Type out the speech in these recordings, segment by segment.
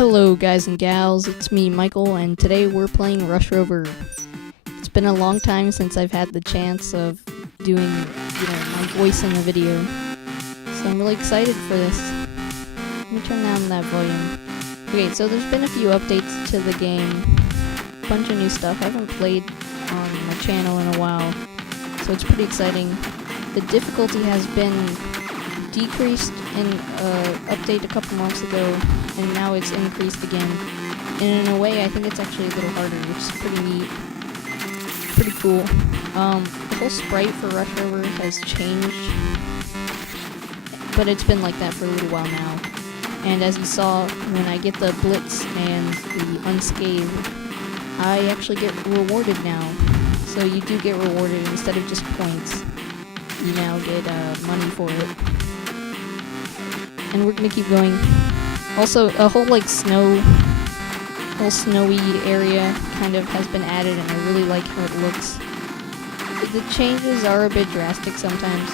Hello guys and gals, it's me Michael, and today we're playing Rover. It's been a long time since I've had the chance of doing, my voice in a video. So I'm really excited for this. Let me turn down that volume. Okay, so there's been a few updates to the game. A bunch of new stuff. I haven't played on my channel in a while, so it's pretty exciting. The difficulty has been decreased in update a couple months ago, and now it's increased again. And in a way, I think it's actually a little harder, which is pretty neat. Pretty cool. The whole sprite for Rover has changed, but it's been like that for a little while now. And as you saw, when I get the Blitz and the Unscathed, I actually get rewarded now. So you do get rewarded instead of just points. You now get money for it. And we're gonna keep going. Also, a whole snowy area kind of has been added, and I really like how it looks. The changes are a bit drastic sometimes,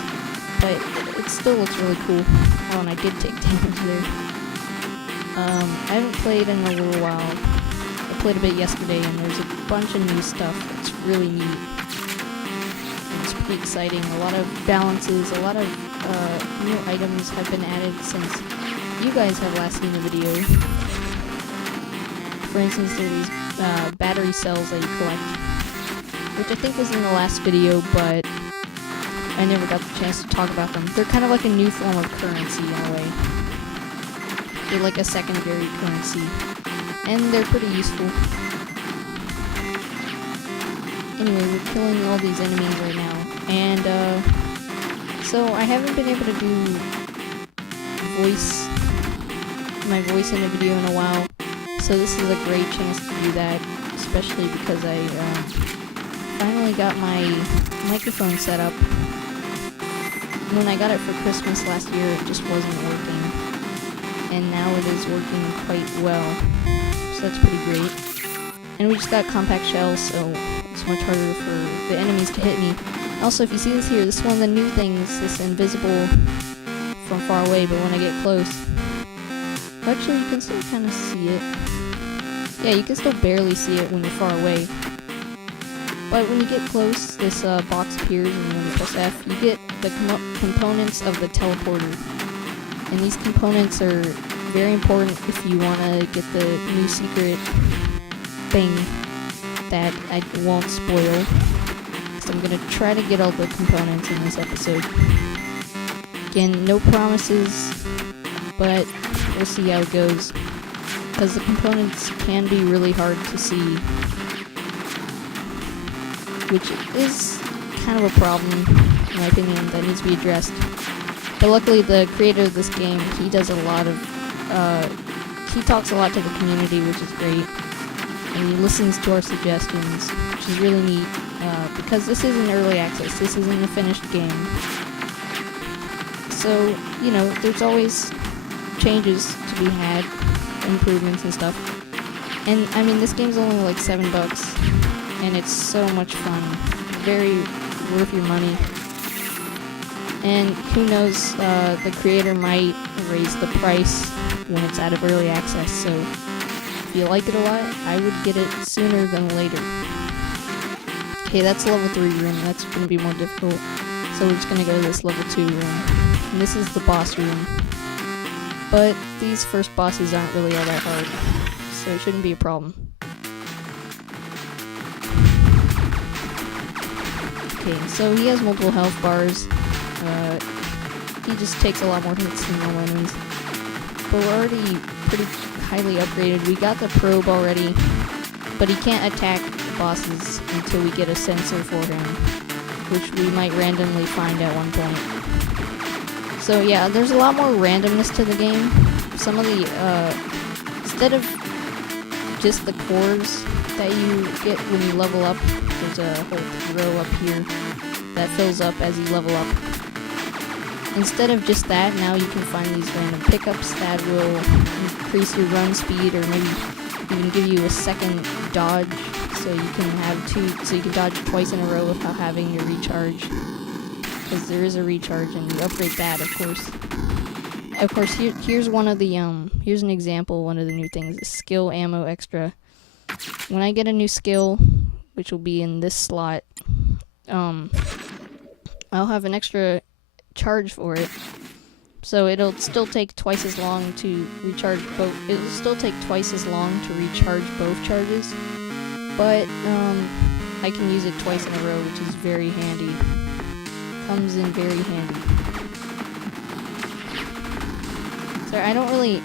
but it still looks really cool. Oh, and I did take damage there. I haven't played in a little while. I played a bit yesterday, and there's a bunch of new stuff. It's really neat. It's pretty exciting. A lot of balances, a lot of new items have been added since you guys have last seen the video. For instance, there are these battery cells that you collect, which I think was in the last video, but I never got the chance to talk about them. They're kind of like a new form of currency in a way. They're like a secondary currency, and they're pretty useful. Anyway, we're killing all these enemies right now, and so I haven't been able to do my voice in a video in a while, so this is a great chance to do that, especially because I finally got my microphone set up. When I got it for Christmas last year, it just wasn't working, and now it is working quite well, so that's pretty great. And we just got compact shells, so it's much harder for the enemies to hit me. Also, if you see this here, this is one of the new things, this invisible from far away, but when I get close, actually you can still kind of see it. Yeah, you can still barely see it when you're far away. But when you get close, this box appears, and when you press F, you get the components of the teleporter. And these components are very important if you want to get the new secret thing that I won't spoil. So I'm going to try to get all the components in this episode. Again, no promises, but we'll see how it goes, because the components can be really hard to see, which is kind of a problem, in my opinion, that needs to be addressed. But luckily, the creator of this game, he does a lot of, he talks a lot to the community, which is great, and he listens to our suggestions, which is really neat, because this isn't early access, this isn't a finished game. So, there's always changes to be had, improvements and stuff. And, I mean, this game's only like $7, and it's so much fun. Very worth your money. And who knows, the creator might raise the price when it's out of early access, so if you like it a lot, I would get it sooner than later. Okay, that's level 3 room, that's going to be more difficult, so we're just going to go to this level 2 room. And this is the boss room. But these first bosses aren't really all that hard, so it shouldn't be a problem. Okay, so he has multiple health bars. He just takes a lot more hits than normal enemies. But we're already pretty highly upgraded. We got the probe already, but he can't attack the bosses until we get a sensor for him, which we might randomly find at one point. So yeah, there's a lot more randomness to the game. Some of the, instead of just the cores that you get when you level up, there's a whole row up here that fills up as you level up. Instead of just that, now you can find these random pickups that will increase your run speed, or maybe even give you a second dodge, so you can dodge twice in a row without having to recharge. Because there is a recharge, and you upgrade that, of course. of course, here's one of the here's an example. One of the new things is skill ammo extra. When I get a new skill, which will be in this slot, I'll have an extra charge for it. So it'll still take twice as long to recharge both. It'll still take twice as long to recharge both charges, but I can use it twice in a row, which is very handy. Comes in very handy. So I don't really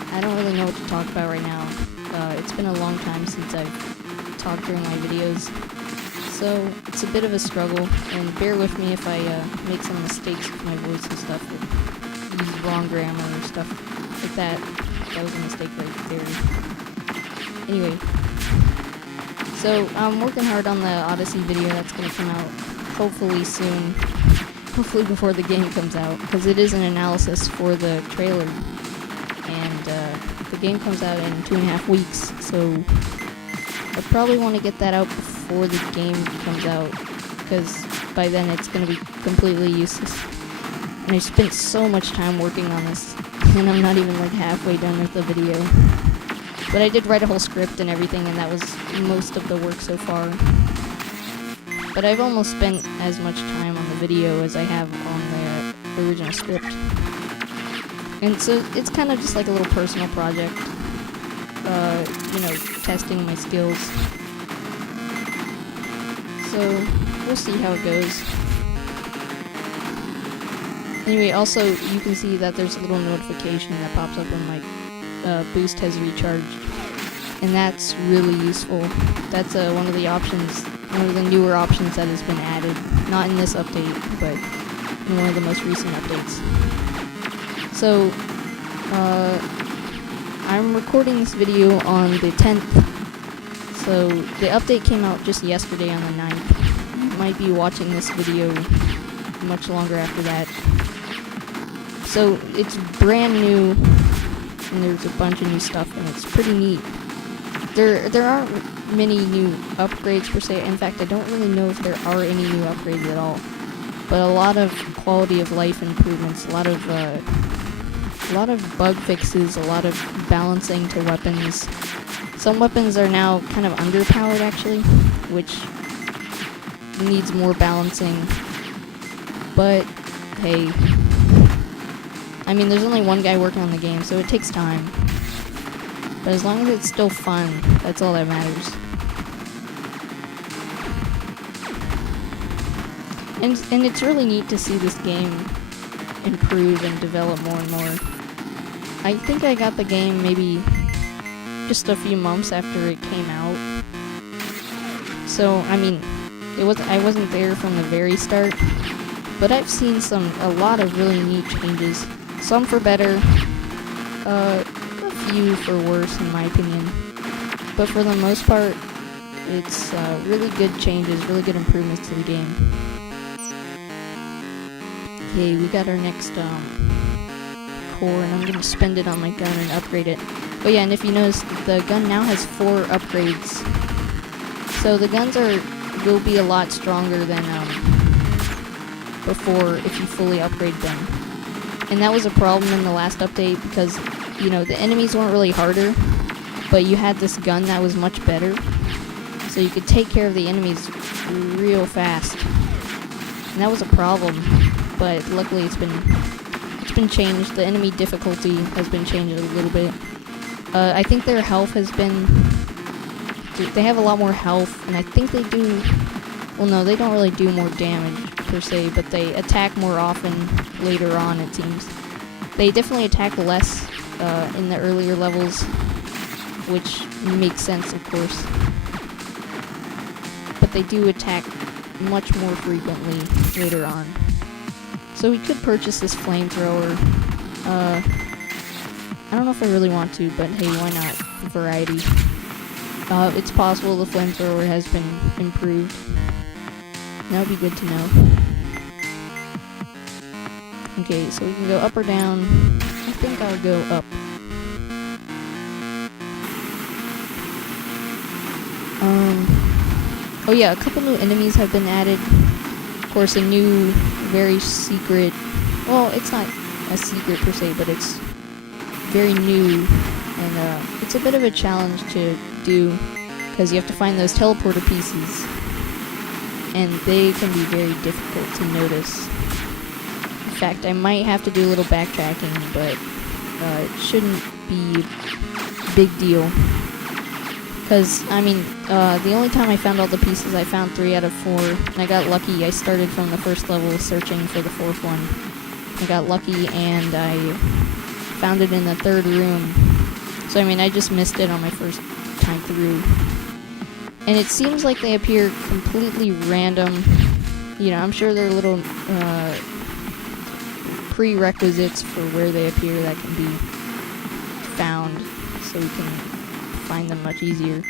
know what to talk about right now. It's been a long time since I've talked during my videos, so it's a bit of a struggle. And bear with me if I make some mistakes with my voice and stuff. Use wrong grammar or stuff like that. That was a mistake right there. Anyway, so I'm working hard on the Odyssey video that's going to come out hopefully soon. Hopefully before the game comes out, because it is an analysis for the trailer. And the game comes out in 2.5 weeks, so I probably want to get that out before the game comes out, because by then it's going to be completely useless. And I spent so much time working on this, and I'm not even like halfway done with the video. But I did write a whole script and everything, and that was most of the work so far. But I've almost spent as much time on the video as I have on the original script. And so it's kind of just like a little personal project, you know, testing my skills. So we'll see how it goes. Anyway, also you can see that there's a little notification that pops up when my boost has recharged, and that's really useful. That's one of the options, one of the newer options that has been added. Not in this update, but in one of the most recent updates. So, I'm recording this video on the 10th, so the update came out just yesterday on the 9th. You might be watching this video much longer after that. So, it's brand new, and there's a bunch of new stuff, and it's pretty neat. There aren't many new upgrades per se. In fact, I don't really know if there are any new upgrades at all. But a lot of quality of life improvements, a lot of bug fixes, a lot of balancing to weapons. Some weapons are now kind of underpowered actually, which needs more balancing. But hey, I mean, there's only one guy working on the game, so it takes time. But as long as it's still fun, that's all that matters. And it's really neat to see this game improve and develop more and more. I think I got the game maybe just a few months after it came out. So, I mean, I wasn't there from the very start, but I've seen a lot of really neat changes. Some for better, a few for worse in my opinion. But for the most part, it's really good changes, really good improvements to the game. Okay, we got our next core, and I'm going to spend it on my gun and upgrade it. Oh yeah, and if you notice, the gun now has 4 upgrades. So the guns will be a lot stronger than before if you fully upgrade them. And that was a problem in the last update because, you know, the enemies weren't really harder, but you had this gun that was much better. So you could take care of the enemies real fast. And that was a problem, but luckily it's been changed. The enemy difficulty has been changed a little bit. I think their health has been... They have a lot more health, and I think they do... Well, no, they don't really do more damage, per se, but they attack more often later on, it seems. They definitely attack less in the earlier levels, which makes sense, of course. But they do attack much more frequently later on. So we could purchase this flamethrower. I don't know if I really want to, but hey, why not? Variety. It's possible the flamethrower has been improved. That would be good to know. Okay, so we can go up or down. I think I'll go up. Oh yeah, a couple new enemies have been added. Of course, a new, very secret... Well, it's not a secret per se, but it's very new, and it's a bit of a challenge to do because you have to find those teleporter pieces, and they can be very difficult to notice. In fact, I might have to do a little backtracking, but it shouldn't be a big deal. Because, I mean, the only time I found all the pieces, I found 3 out of 4, and I got lucky. I started from the first level searching for the 4th one. I got lucky, and I found it in the 3rd room. So, I mean, I just missed it on my first time through. And it seems like they appear completely random. You know, I'm sure there are little prerequisites for where they appear that can be found, so we can find them much easier.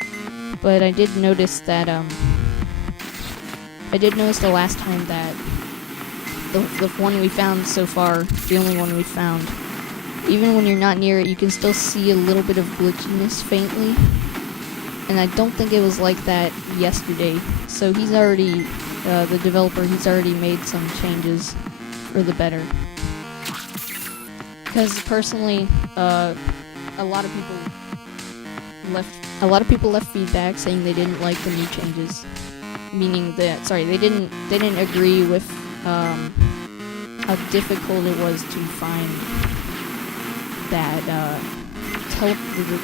But I did notice that, the last time that the one we found so far, the only one we found, even when you're not near it, you can still see a little bit of glitchiness faintly. And I don't think it was like that yesterday. So he's already, the developer, he's already made some changes for the better. Because personally, a lot of people left feedback saying they didn't like the new changes. Meaning that, they didn't agree with how difficult it was to find that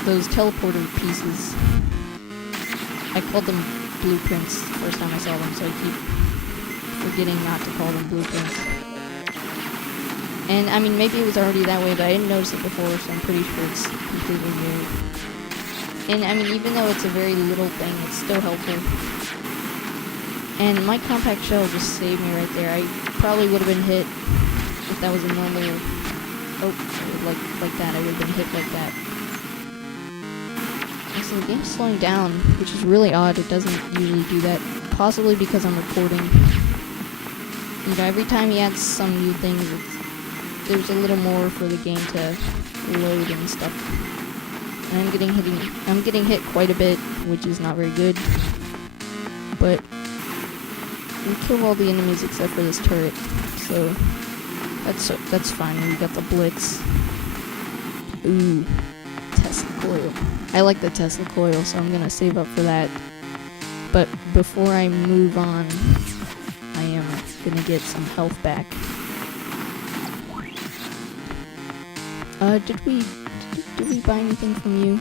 those teleporter pieces. I called them blueprints the first time I saw them, so I keep forgetting not to call them blueprints. And I mean, maybe it was already that way, but I didn't notice it before, so I'm pretty sure it's completely new. And I mean, even though it's a very little thing, it's still helpful. And my compact shell just saved me right there. I probably would have been hit if that was a normal... like that, I would have been hit like that. So the game's slowing down, which is really odd. It doesn't usually do that. Possibly because I'm recording. You know, every time he adds some new things, there's a little more for the game to load and stuff. And I'm getting hit quite a bit, which is not very good. But we killed all the enemies except for this turret, so that's fine. We got the blitz. Ooh, Tesla coil. I like the Tesla coil, so I'm gonna save up for that. But before I move on, I am gonna get some health back. Did we buy anything from you?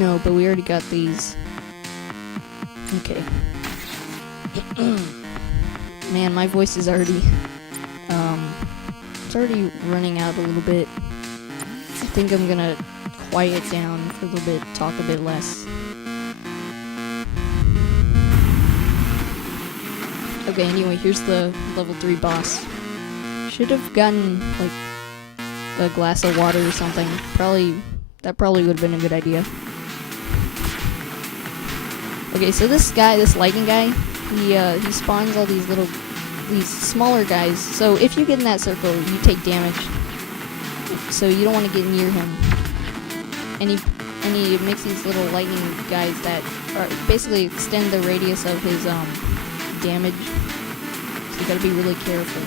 No, but we already got these. Okay. Man, my voice is already, it's already running out a little bit. I think I'm gonna quiet down for a little bit, talk a bit less. Okay, anyway, here's the level 3 boss. Should have gotten, like, a glass of water or something. That probably would have been a good idea. Okay, so this lightning guy, he spawns all these smaller guys. So if you get in that circle, you take damage. So you don't want to get near him. And he makes these little lightning guys that basically extend the radius of his damage. So you gotta be really careful.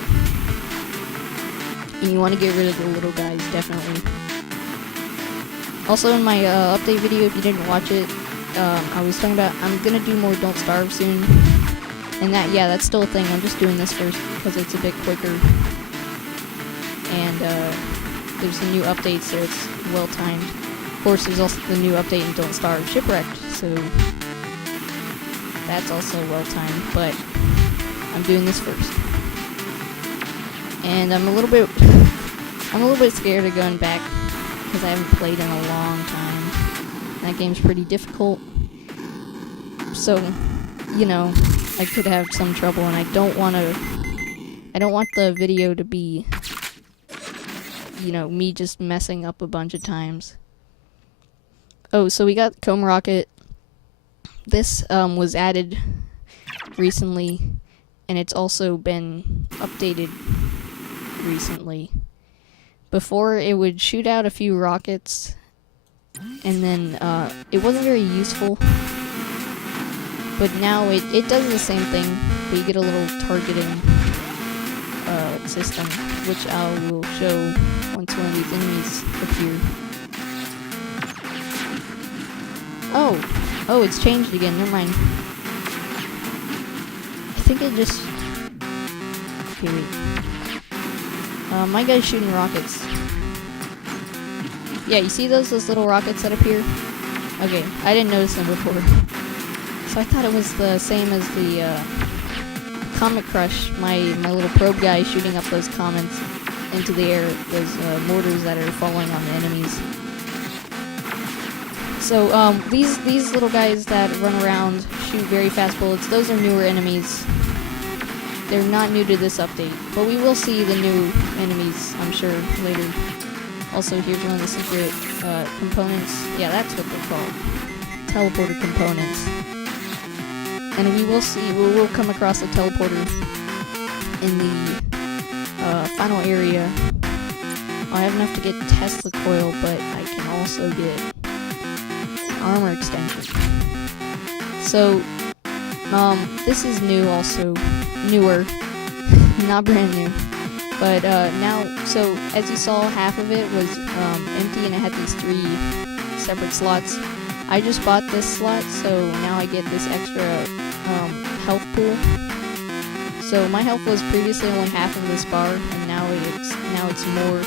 And you want to get rid of the little guys, definitely. Also, in my update video, if you didn't watch it, I was talking about I'm gonna do more Don't Starve soon. And that's still a thing. I'm just doing this first because it's a bit quicker. And there's a new update, so it's well timed. Of course, there's also the new update in Don't Starve Shipwrecked, so that's also well timed. But I'm doing this first. And I'm a little bit scared of going back because I haven't played in a long time. That game's pretty difficult. So, you know, I could have some trouble, and I don't want the video to be, you know, me just messing up a bunch of times. Oh, so we got Comb Rocket. This was added recently, and it's also been updated recently. Before, it would shoot out a few rockets, and then it wasn't very useful. But now it does the same thing, but you get a little targeting rocket system, which I will show once one of these enemies appear. Oh, it's changed again. Never mind. I think it just. Okay, wait. My guy's shooting rockets. Yeah, you see those little rockets that appear? Okay, I didn't notice them before. So I thought it was the same as the Comet Crush, my little probe guy shooting up those comets into the air, those mortars that are falling on the enemies. So these little guys that run around, shoot very fast bullets, those are newer enemies. They're not new to this update, but we will see the new enemies, I'm sure, later. Also, here's one of the secret components. Yeah, that's what they're called. Teleporter components. And we will we'll come across a teleporter in the final area. I have enough to get Tesla coil, but I can also get armor extension. So, this is new also. Newer. Not brand new. But now, so as you saw, half of it was empty and it had these 3 separate slots. I just bought this slot, so now I get this extra health pool. So my health was previously only half of this bar, and now it's more.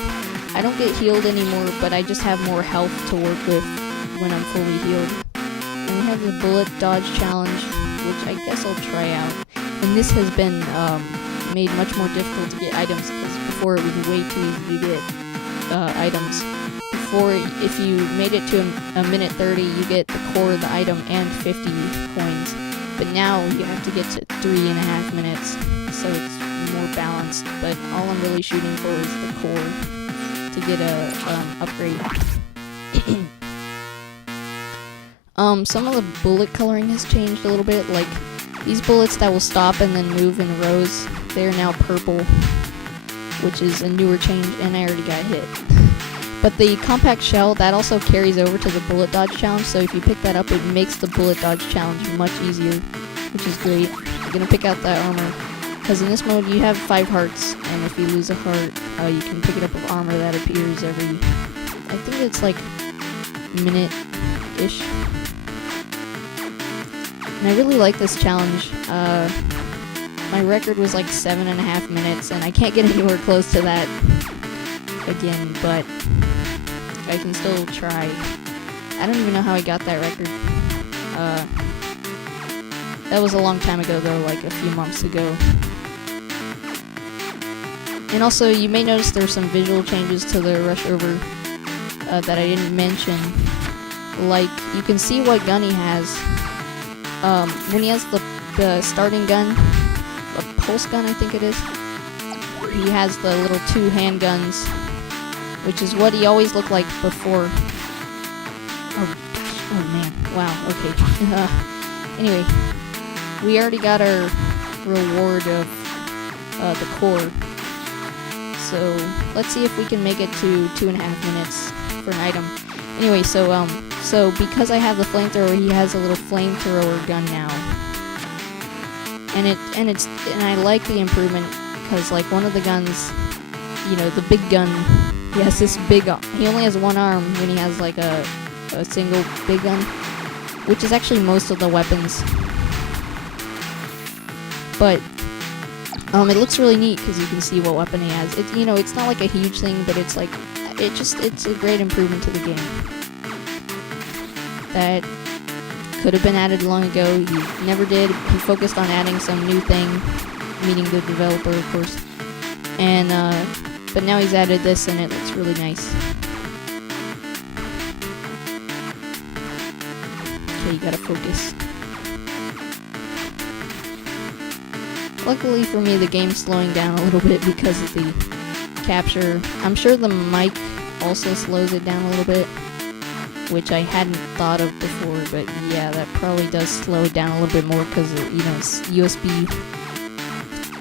I don't get healed anymore, but I just have more health to work with when I'm fully healed. And we have the bullet dodge challenge, which I guess I'll try out. And this has been made much more difficult to get items, because before it was way too easy to get items. Before, if you made it to a minute 30, you get the core of the item and 50 coins. But now you have to get to 3.5 minutes, so it's more balanced. But all I'm really shooting for is the core to get a upgrade. Some of the bullet coloring has changed a little bit. Like these bullets that will stop and then move in rows, they are now purple, which is a newer change. And I already got hit. But the compact shell, that also carries over to the bullet dodge challenge, so if you pick that up, it makes the bullet dodge challenge much easier, which is great. I'm gonna pick out that armor, because in this mode you have 5 hearts, and if you lose a heart, you can pick it up with armor that appears every, I think it's like minute-ish. And I really like this challenge. My record was like 7.5 minutes, and I can't get anywhere close to that again, but I can still try. I don't even know how I got that record. That was a long time ago though, like a few months ago. And also, you may notice there's some visual changes to the Rush Rover that I didn't mention. Like, you can see what gun he has. When he has the starting gun, a pulse gun I think it is, he has the little 2 handguns, which is what he always looked like before. Oh man, wow, okay. Anyway, we already got our reward of the core. So, let's see if we can make it to 2.5 minutes for an item. Anyway, so because I have the flamethrower, he has a little flamethrower gun now. And I like the improvement, because like one of the guns, you know, the big gun, he has this big, he only has 1 arm when he has like a single big gun, which is actually most of the weapons. But it looks really neat because you can see what weapon he has. It, you know, it's not like a huge thing, but it's like it's a great improvement to the game that could have been added long ago. He never did. He focused on adding some new thing, meeting the developer, of course. And but now he's added this, and it looks really nice. Okay, you gotta focus. Luckily for me, the game's slowing down a little bit because of the capture. I'm sure the mic also slows it down a little bit, which I hadn't thought of before, but yeah, that probably does slow it down a little bit more because, you know, it's USB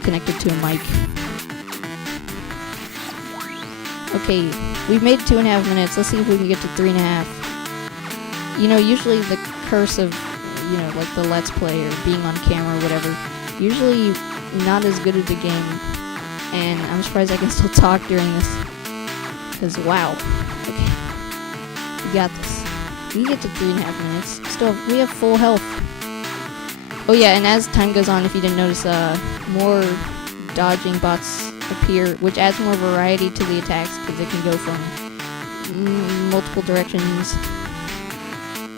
connected to a mic. Okay, we've made 2.5 minutes. Let's see if we can get to 3.5. You know, usually the curse of, you know, like the Let's Play or being on camera or whatever, usually not as good at the game And I'm surprised I can still talk during this. Because, wow. Okay. We got this. We can get to 3.5 minutes. Still, we have full health. Oh yeah, and as time goes on, if you didn't notice, more dodging bots appear, which adds more variety to the attacks, because it can go from multiple directions.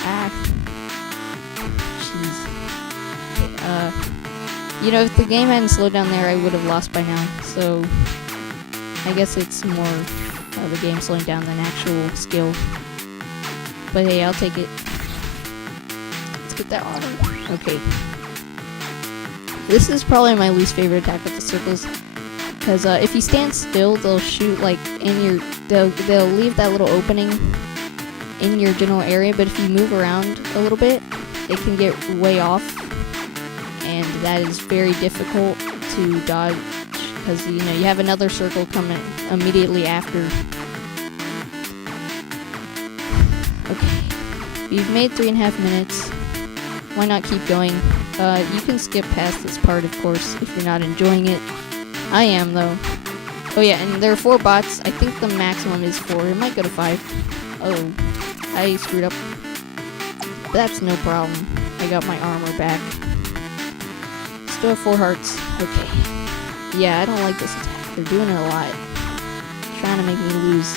Ah. Jeez. You know, if the game hadn't slowed down there, I would have lost by now, so I guess it's more the game slowing down than actual skill. But hey, I'll take it. Let's get that auto. Okay. This is probably my least favorite attack with the circles, because if you stand still, they'll shoot like in your. They'll leave that little opening in your general area. But if you move around a little bit, it can get way off, and that is very difficult to dodge because you have another circle coming immediately after. Okay, you've made 3.5 minutes. Why not keep going? You can skip past this part, of course, if you're not enjoying it. I am, though. Oh yeah, and there are 4 bots. I think the maximum is 4. It might go to 5. Oh, I screwed up. That's no problem. I got my armor back. Still have 4 hearts. Okay. Yeah, I don't like this attack. They're doing it a lot. Trying to make me lose.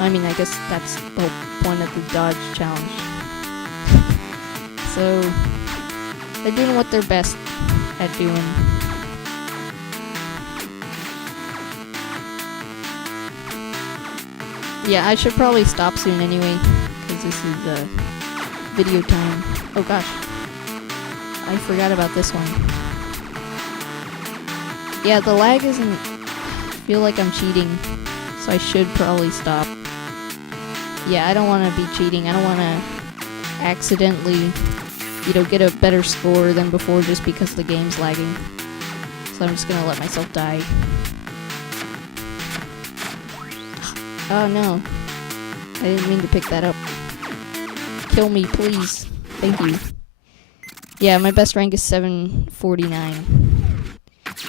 I mean, I guess that's the whole point of the dodge challenge. So, they're doing what they're best at doing. Yeah, I should probably stop soon anyway, because this is video time. Oh gosh. I forgot about this one. Yeah, the lag isn't... I feel like I'm cheating, so I should probably stop. Yeah, I don't want to be cheating. I don't want to accidentally, get a better score than before just because the game's lagging. So I'm just gonna let myself die. Oh no. I didn't mean to pick that up. Kill me, please. Thank you. Yeah, my best rank is 749.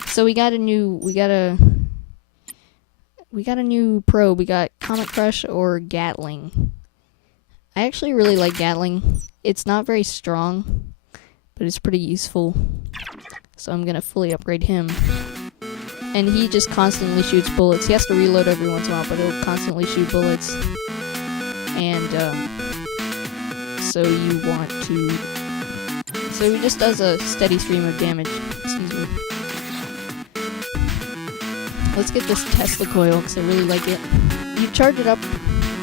So we got a new pro. We got Comet Crush or Gatling. I actually really like Gatling. It's not very strong, but it's pretty useful. So I'm gonna fully upgrade him. And he just constantly shoots bullets. He has to reload every once in a while, but he'll constantly shoot bullets. And so you want to... So he just does a steady stream of damage. Excuse me. Let's get this Tesla coil, because I really like it. You charge it up,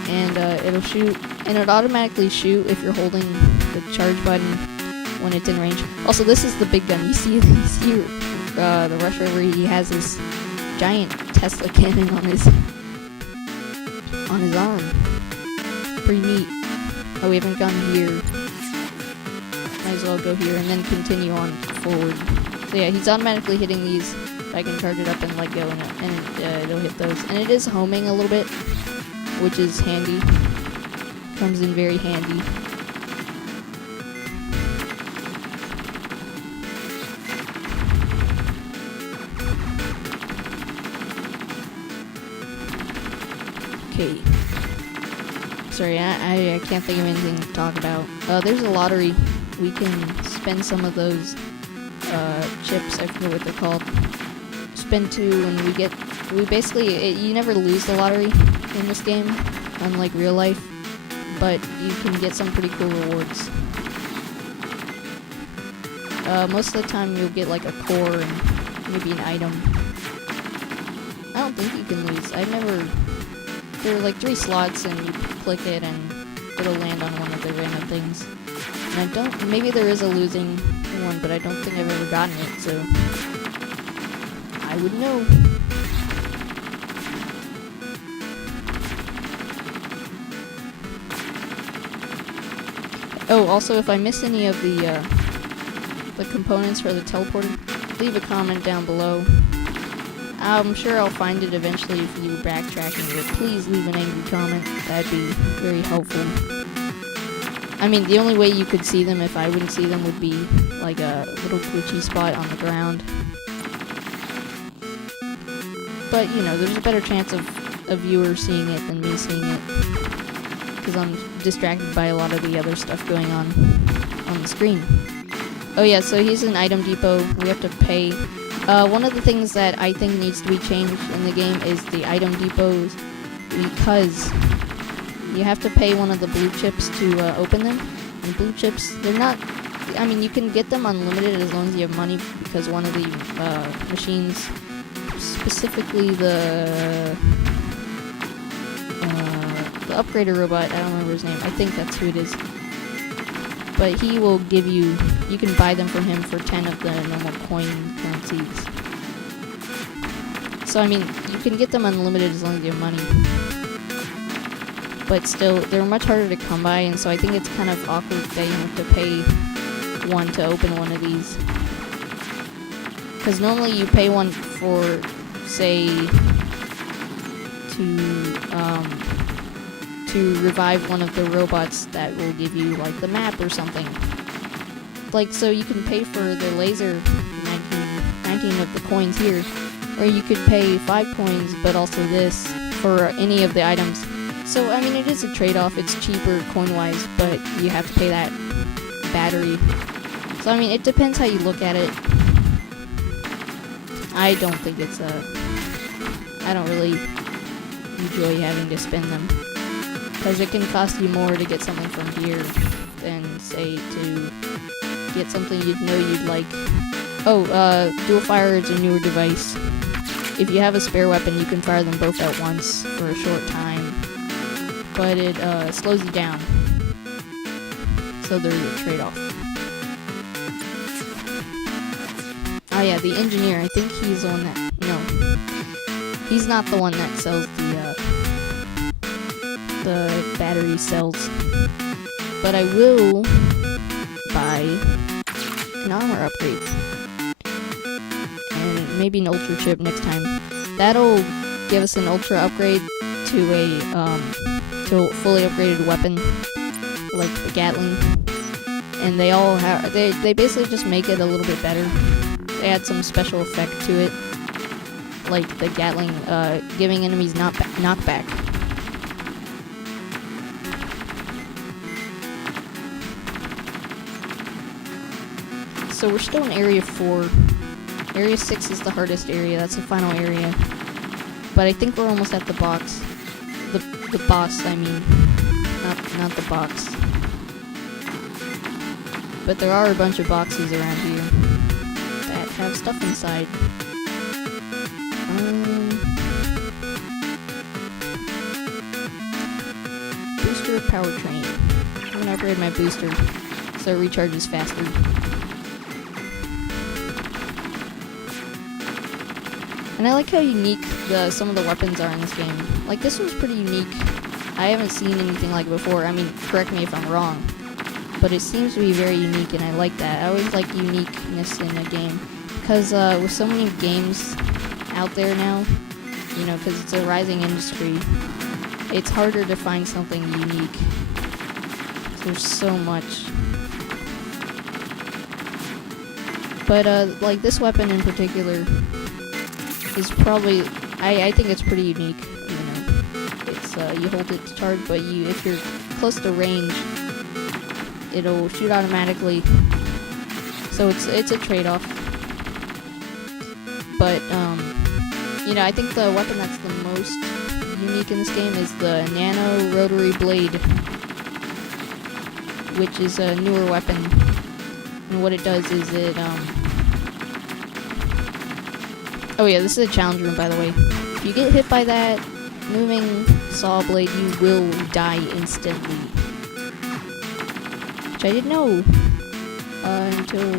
and it'll shoot, and it'll automatically shoot if you're holding the charge button when it's in range. Also, this is the big gun. You see the Rush Rover, he has this giant Tesla cannon on his arm. Pretty neat. Oh, we haven't gone here. Might as well go here and then continue on forward. So yeah, he's automatically hitting these. I can charge it up and let go, and it'll hit those. And it is homing a little bit, which is handy. Comes in very handy. Okay. Sorry, I can't think of anything to talk about. There's a lottery. We can spend some of those chips. I forget what they're called. Spend 2, and we basically, you never lose the lottery in this game, unlike real life, but you can get some pretty cool rewards. Most of the time you'll get like a core and maybe an item. I don't think you can lose. There are like 3 slots, and you click it and it'll land on one of the random things. And maybe there is a losing one, but I don't think I've ever gotten it, so I would know. Oh, also, if I miss any of the components for the teleporter, leave a comment down below. I'm sure I'll find it eventually if you're backtracking, but please leave an angry comment. That'd be very helpful. I mean, the only way you could see them if I wouldn't see them would be like a little glitchy spot on the ground. But, you know, there's a better chance of a viewer seeing it than me seeing it, because I'm distracted by a lot of the other stuff going on the screen. Oh yeah, so here's an item depot. We have to pay. One of the things that I think needs to be changed in the game is the item depots, because you have to pay one of the blue chips to open them. And blue chips, they're not... I mean, you can get them unlimited as long as you have money, because one of the machines, specifically the upgrader robot, I don't remember his name, I think that's who it is, but he will give you, you can buy them from him for 10 of the normal coin currencies. So I mean, you can get them unlimited as long as you have money, but still, they're much harder to come by, and so I think it's kind of awkward that you have to pay one to open one of these. Because normally you pay one for, say, to revive one of the robots that will give you, like, the map or something. Like, so you can pay for the laser, 19 of the coins here, or you could pay 5 coins, but also this, for any of the items. So, I mean, it is a trade-off. It's cheaper coin-wise, but you have to pay that battery. So, I mean, it depends how you look at it. I don't think it's I don't really enjoy having to spend them, because it can cost you more to get something from here than, say, to get something you'd know you'd like. Oh, dual fire is a newer device. If you have a spare weapon, you can fire them both at once for a short time, but it slows you down. So there's a trade-off. Oh yeah, the engineer, I think he's the one that... No. He's not the one that sells the battery cells. But I will buy an armor upgrade. And maybe an ultra chip next time. That'll give us an ultra upgrade to a fully upgraded weapon, like the Gatling. And they all have... They basically just make it a little bit better. Add some special effect to it, like the Gatling giving enemies knockback. So we're still in Area 4. Area 6 is the hardest area. That's the final area. But I think we're almost at the box. The boss, I mean. Not the box. But there are a bunch of boxes around here that have stuff inside. Booster powertrain. I'm gonna upgrade my booster so it recharges faster. And I like how unique some of the weapons are in this game. Like, this one's pretty unique. I haven't seen anything like it before. I mean, correct me if I'm wrong, but it seems to be very unique, and I like that. I always like uniqueness in a game, because with so many games out there now, you know, because it's a rising industry, it's harder to find something unique. There's so much. But like this weapon in particular is probably, I think it's pretty unique. You know, it's you hold it to charge, but if you're close to range, it'll shoot automatically. So it's a trade-off. But you know, I think the weapon that's the most unique in this game is the Nano Rotary Blade, which is a newer weapon. And what it does is it oh yeah, this is a challenge room, by the way. If you get hit by that moving saw blade, you will die instantly. Which I didn't know until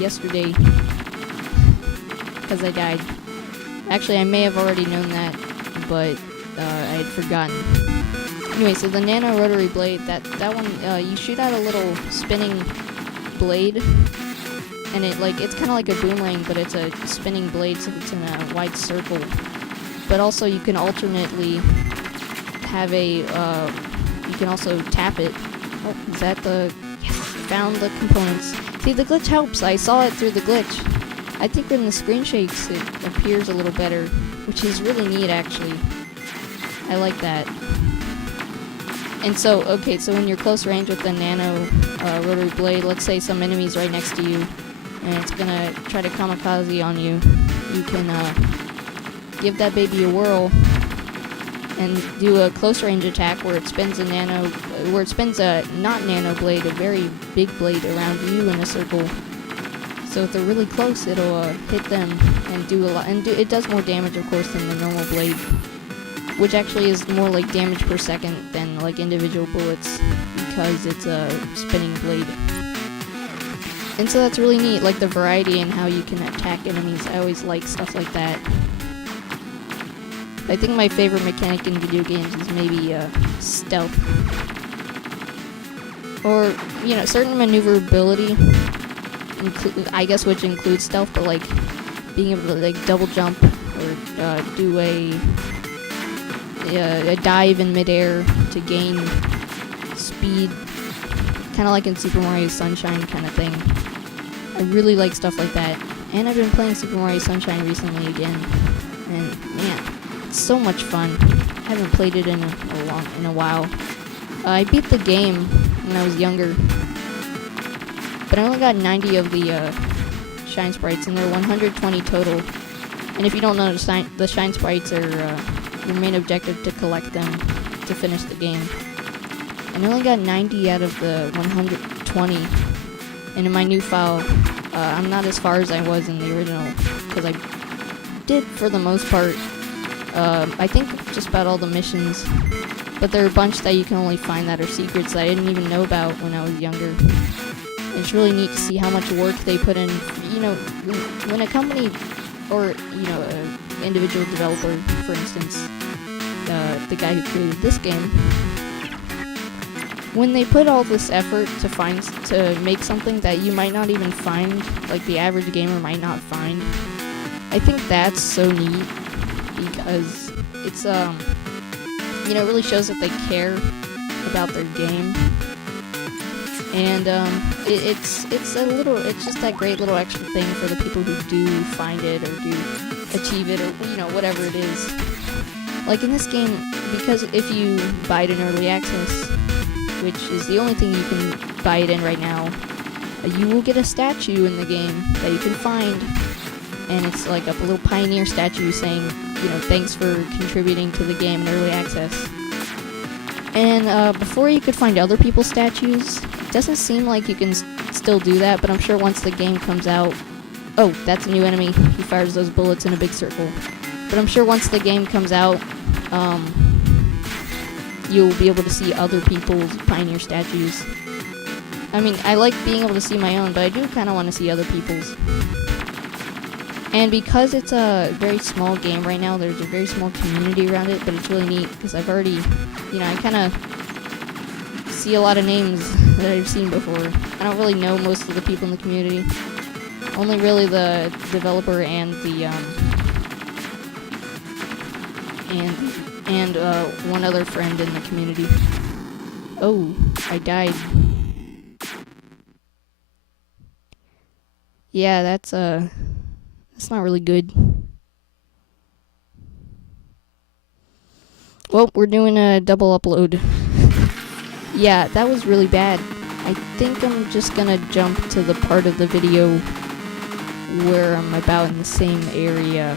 yesterday, because I died. Actually, I may have already known that, but I had forgotten. Anyway, so the Nano Rotary Blade, that one, you shoot out a little spinning blade, and it's kind of like a boomerang, but it's a spinning blade, so it's in a wide circle. But also, you can alternately have a can also tap it. Oh, is that the... Yes, found the components. See, the glitch helps. I saw it through the glitch. I think when the screen shakes, it appears a little better, which is really neat, actually. I like that. And so, okay, so when you're close range with the nano rotary blade, let's say some enemy's right next to you, and it's gonna try to kamikaze on you, you can give that baby a whirl and do a close range attack where it spins a not nano blade, a very big blade around you in a circle. So if they're really close, it'll hit them and do a lot, and it does more damage, of course, than the normal blade, which actually is more like damage per second than like individual bullets because it's a spinning blade. And so that's really neat, like the variety in how you can attack enemies. I always like stuff like that. I think my favorite mechanic in video games is maybe stealth. Or, you know, certain maneuverability, I guess, which includes stealth, but like being able to like double jump or do a dive in midair to gain speed, kind of like in Super Mario Sunshine kind of thing. I really like stuff like that, and I've been playing Super Mario Sunshine recently again, and man, it's so much fun. I haven't played it in a while. I beat the game when I was younger, but I only got 90 of the shine sprites, and there are 120 total. And if you don't know, the shine sprites are your main objective to collect them to finish the game. And I only got 90 out of the 120. And in my new file, I'm not as far as I was in the original, because I did, for the most part, I think just about all the missions. But there are a bunch that you can only find that are secrets that I didn't even know about when I was younger. And it's really neat to see how much work they put in. You know, when a company, or, you know, an individual developer, for instance, the guy who created this game, when they put all this effort to make something that you might not even find, like the average gamer might not find, I think that's so neat, because it's you know, it really shows that they care about their game, and it's just that great little extra thing for the people who do find it or do achieve it, or, you know, whatever it is. Like in this game, because if you buy it in early access, which is the only thing you can buy it in right now, you will get a statue in the game that you can find, and it's like a little pioneer statue saying, you know, thanks for contributing to the game in early access. And before you could find other people's statues, it doesn't seem like you can still do that, but I'm sure once the game comes out... Oh, that's a new enemy. He fires those bullets in a big circle. But I'm sure once the game comes out, you'll be able to see other people's pioneer statues. I mean, I like being able to see my own, but I do kind of want to see other people's. And because it's a very small game right now, there's a very small community around it, but it's really neat, because I've already, you know, I kind of see a lot of names that I've seen before. I don't really know most of the people in the community. Only really the developer and the, and one other friend in the community. Oh, I died. Yeah, that's not really good. Well, we're doing a double upload. Yeah, that was really bad. I think I'm just gonna jump to the part of the video where I'm about in the same area.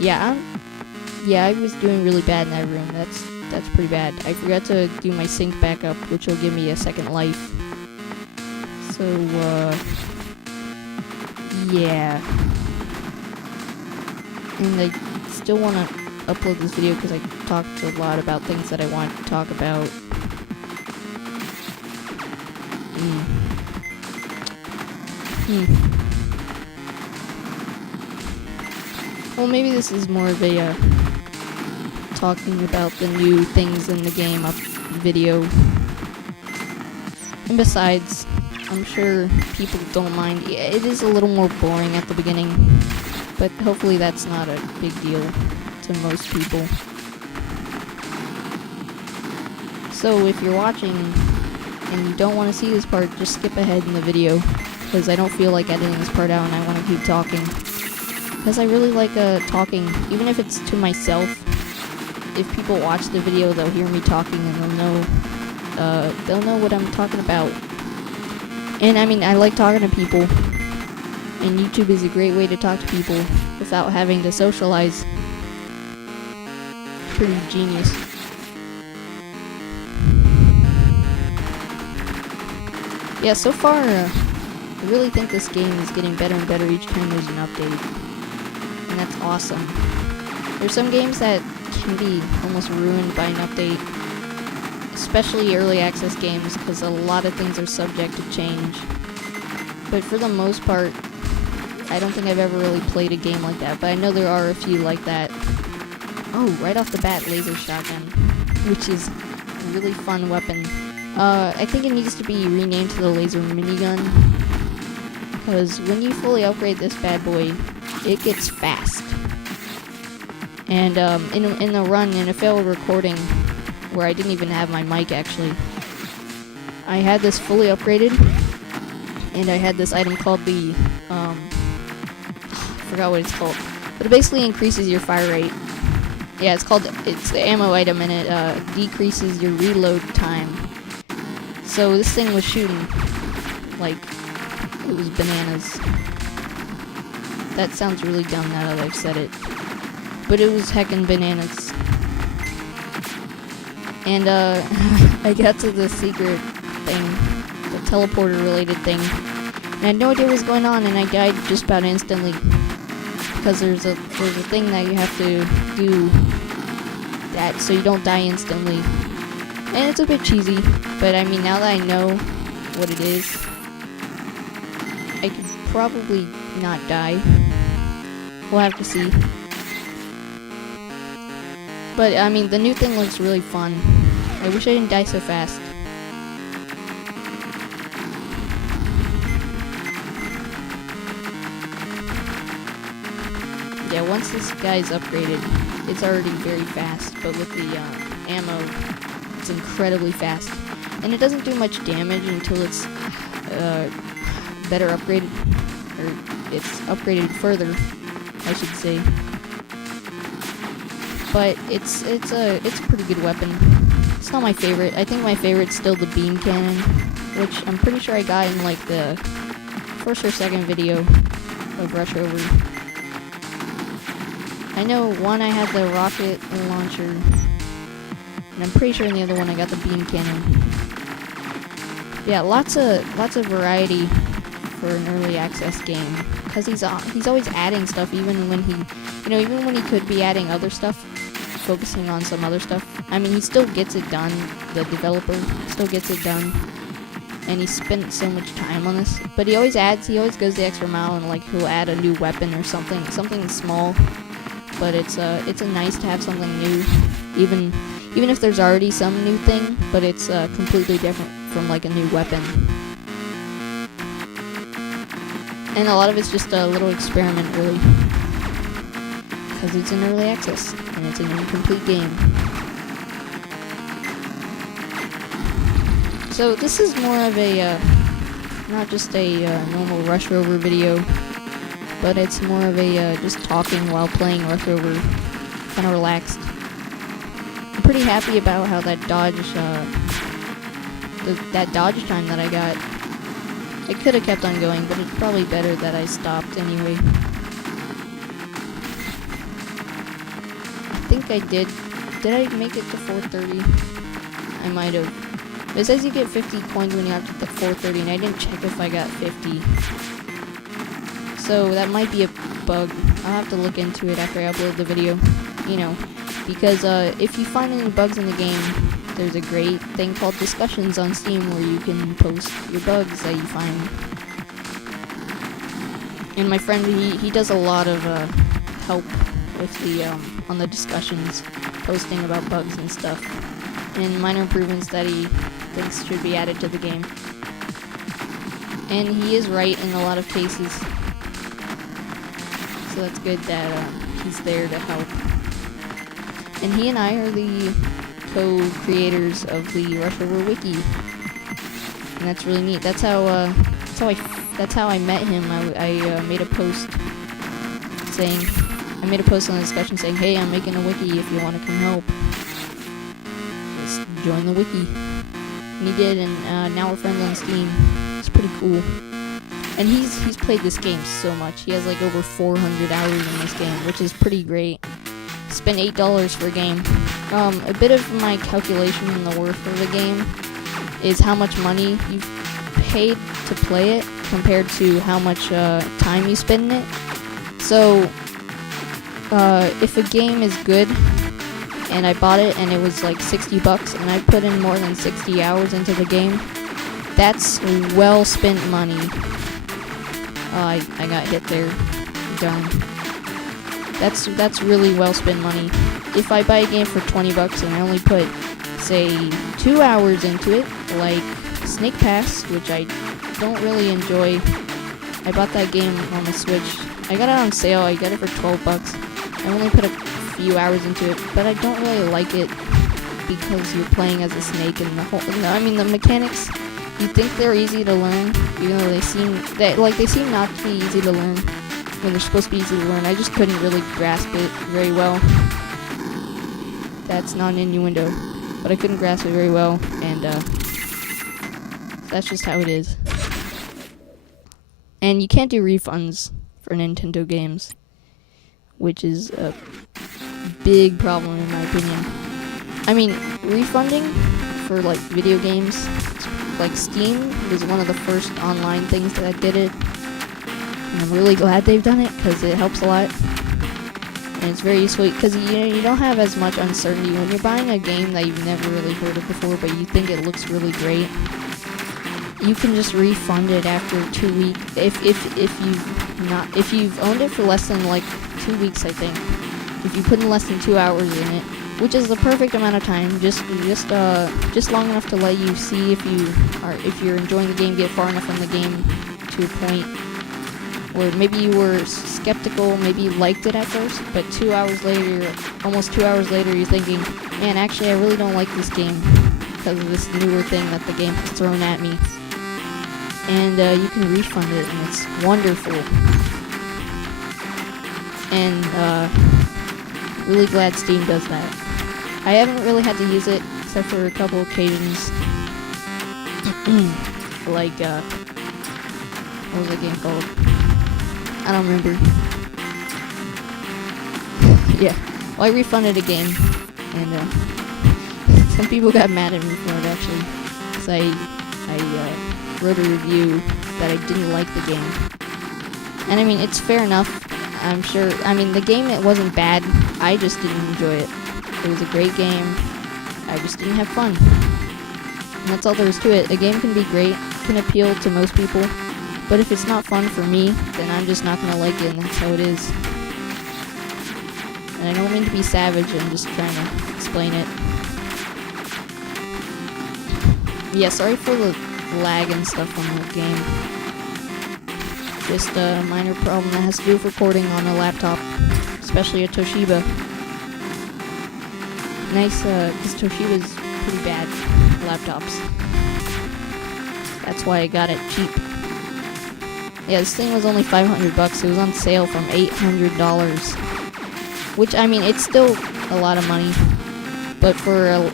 Yeah, I was doing really bad in that room. That's pretty bad. I forgot to do my sync backup, which will give me a second life. So, yeah. And I still want to upload this video because I talked a lot about things that I want to talk about. Well, maybe this is more of a talking about the new things in the game up video. And besides, I'm sure people don't mind. It is a little more boring at the beginning, but hopefully that's not a big deal to most people. So if you're watching and you don't want to see this part, just skip ahead in the video, because I don't feel like editing this part out and I want to keep talking. Because I really like talking, even if it's to myself. If people watch the video, they'll hear me talking and they'll know what I'm talking about. And I mean, I like talking to people, and YouTube is a great way to talk to people without having to socialize. Pretty genius. Yeah, so far, I really think this game is getting better and better each time there's an update. And that's awesome. There's some games that can be almost ruined by an update, especially early access games, because a lot of things are subject to change. But for the most part, I don't think I've ever really played a game like that, but I know there are a few like that. Oh, right off the bat, laser shotgun, which is a really fun weapon. I think it needs to be renamed to the laser minigun, because when you fully upgrade this bad boy, it gets fast. And in the run, in a failed recording, where I didn't even have my mic actually, I had this fully upgraded, and I had this item called the, I forgot what it's called, but it basically increases your fire rate. Yeah, it's the ammo item, and it decreases your reload time. So this thing was shooting like it was bananas. That sounds really dumb now that I've said it, but it was heckin' bananas. And I got to the secret thing, the teleporter related thing, and I had no idea what was going on, and I died just about instantly, because there's a thing that you have to do that so you don't die instantly. And it's a bit cheesy, but I mean, now that I know what it is, I could probably not die. We'll have to see. But I mean, the new thing looks really fun. I wish I didn't die so fast. Yeah, once this guy's upgraded, it's already very fast, but with the ammo, it's incredibly fast. And it doesn't do much damage until it's better upgraded, or it's upgraded further, I should say. But it's a pretty good weapon. It's not my favorite. I think my favorite's still the beam cannon, which I'm pretty sure I got in like the first or second video of Rush Rover. I know one I had the rocket launcher, and I'm pretty sure in the other one I got the beam cannon. Yeah, lots of variety for an early access game, because he's always adding stuff, even when he could be adding other stuff, focusing on some other stuff. I mean, he still gets it done. The developer still gets it done, and he spent so much time on this. But he always goes the extra mile, and like he'll add a new weapon or something small. But it's nice to have something new, even if there's already some new thing, but it's completely different from like a new weapon. And a lot of it's just a little experiment, really, because it's in early access and it's an incomplete game. So this is more of a not just a normal Rush Rover video, but it's more of a just talking while playing Rush Rover, kind of relaxed. I'm pretty happy about how that dodge time that I got. I could have kept on going, but it's probably better that I stopped anyway. I think I did. Did I make it to 430? I might have. It says you get 50 coins when you have to the 430, and I didn't check if I got 50. So that might be a bug. I'll have to look into it after I upload the video, because if you find any bugs in the game, there's a great thing called discussions on Steam where you can post your bugs that you find. And my friend, he does a lot of help with the on the discussions, posting about bugs and stuff, and minor improvements that he thinks should be added to the game. And he is right in a lot of cases. So that's good that he's there to help. And he and I are the co-creators of the Rover wiki, and that's really neat. That's how I met him. I made a post saying, I made a post on the discussion saying, "Hey, I'm making a wiki. If you want to come help, just join the wiki." And he did, and now we're friends on Steam. It's pretty cool. And he's played this game so much. He has like over 400 hours in this game, which is pretty great. Spent $8 for a game. A bit of my calculation in the worth of the game is how much money you've paid to play it compared to how much time you spend in it. So, if a game is good, and I bought it and it was like $60, and I put in more than 60 hours into the game, that's well spent money. I got hit there. Darn. That's really well spent money. If I buy a game for $20 and I only put, say, 2 hours into it, like Snake Pass, which I don't really enjoy. I bought that game on the Switch. I got it on sale. I got it for $12. I only put a few hours into it, but I don't really like it because you're playing as a snake, and the mechanics, you think they're easy to learn, even though they seem not to be easy to learn when they're supposed to be easy to learn. I just couldn't really grasp it very well. That's not an innuendo, but I couldn't grasp it very well, and that's just how it is. And you can't do refunds for Nintendo games, which is a big problem in my opinion. I mean, refunding for like video games, like Steam was one of the first online things that did it, and I'm really glad they've done it because it helps a lot, and it's very useful because you don't have as much uncertainty when you're buying a game that you've never really heard of before, but you think it looks really great. You can just refund it after 2 weeks if you've owned it for less than like 2 weeks, I think. If you put in less than 2 hours in it, which is the perfect amount of time, just long enough to let you see if you're enjoying the game, get far enough in the game to a point where maybe you were skeptical, maybe you liked it at first, but almost 2 hours later, you're thinking, man, actually, I really don't like this game because of this newer thing that the game has thrown at me. And you can refund it, and it's wonderful. And really glad Steam does that. I haven't really had to use it except for a couple occasions. Like, what was that game called? I don't remember. Yeah, well, I refunded a game, and some people got mad at me for it actually, because I wrote a review that I didn't like the game. And I mean, it's fair enough. I'm sure. I mean, the game, it wasn't bad. I just didn't enjoy it. It was a great game. I just didn't have fun. And that's all there is to it. A game can be great, can appeal to most people, but if it's not fun for me, then I'm just not going to like it, and that's how it is. And I don't mean to be savage, I'm just trying to explain it. Yeah, sorry for the lag and stuff on the game. Just a minor problem that has to do with recording on a laptop, especially a Toshiba. Nice, because Toshiba's pretty bad laptops. That's why I got it cheap. Yeah, this thing was only $500. It was on sale from $800. Which, I mean, it's still a lot of money. But for a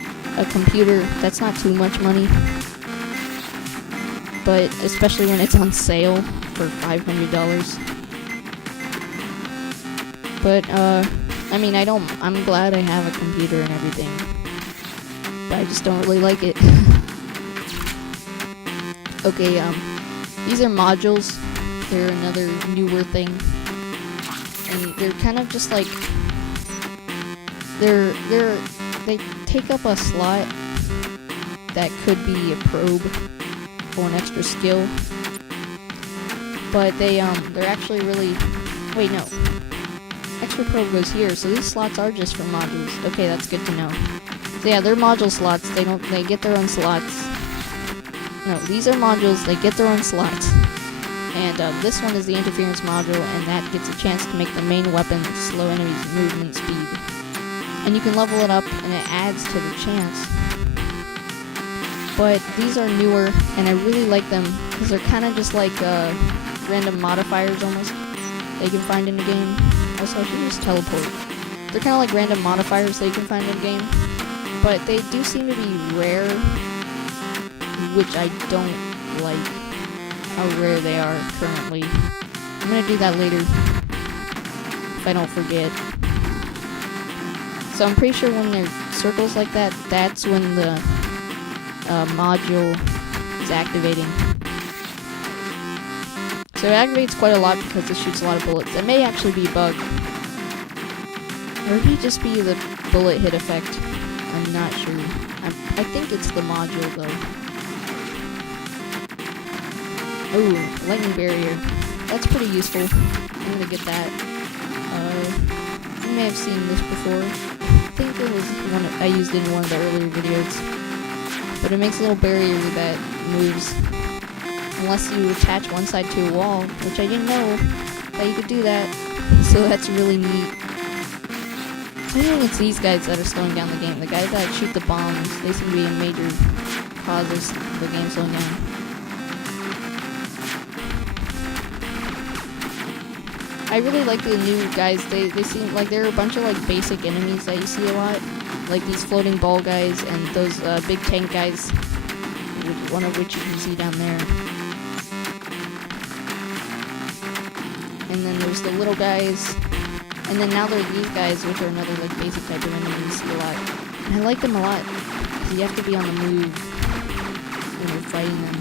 computer, that's not too much money. But especially when it's on sale for $500. But, I mean, I'm glad I have a computer and everything. But I just don't really like it. Okay, these are modules. They're another newer thing. And they're kind of just like, they take up a slot that could be a probe for an extra skill. But they're actually really, wait, no. Extra probe goes here, so these slots are just for modules. Okay, that's good to know. So yeah, they're module slots. They get their own slots. No, these are modules, they get their own slots. And this one is the interference module, and that gets a chance to make the main weapon slow enemies' movement speed. and you can level it up, and it adds to the chance. But these are newer, and I really like them because they're kind of just like random modifiers almost that you can find in the game. Also, I should just teleport. They're kind of like random modifiers that you can find in the game, but they do seem to be rare, which I don't like how rare they are currently. I'm gonna do that later if I don't forget. So I'm pretty sure when there's circles like that, that's when the module is activating. So it activates quite a lot because it shoots a lot of bullets. It may actually be a bug. Or it may just be the bullet hit effect. I'm not sure. I think it's the module though. Oh, lightning barrier. That's pretty useful. I'm gonna get that. You may have seen this before. I think it was one I used in one of the earlier videos. But it makes a little barrier that moves unless you attach one side to a wall, which I didn't know that you could do that. So that's really neat. I think it's these guys that are slowing down the game. The guys that shoot the bombs, they seem to be a major cause of the game slowing down. I really like the new guys. They seem like they're a bunch of like basic enemies that you see a lot. Like these floating ball guys and those big tank guys, one of which you can see down there. And then there's the little guys, and then now there are these guys, which are another like basic type of enemy you see a lot. And I like them a lot because you have to be on the move when you're fighting them,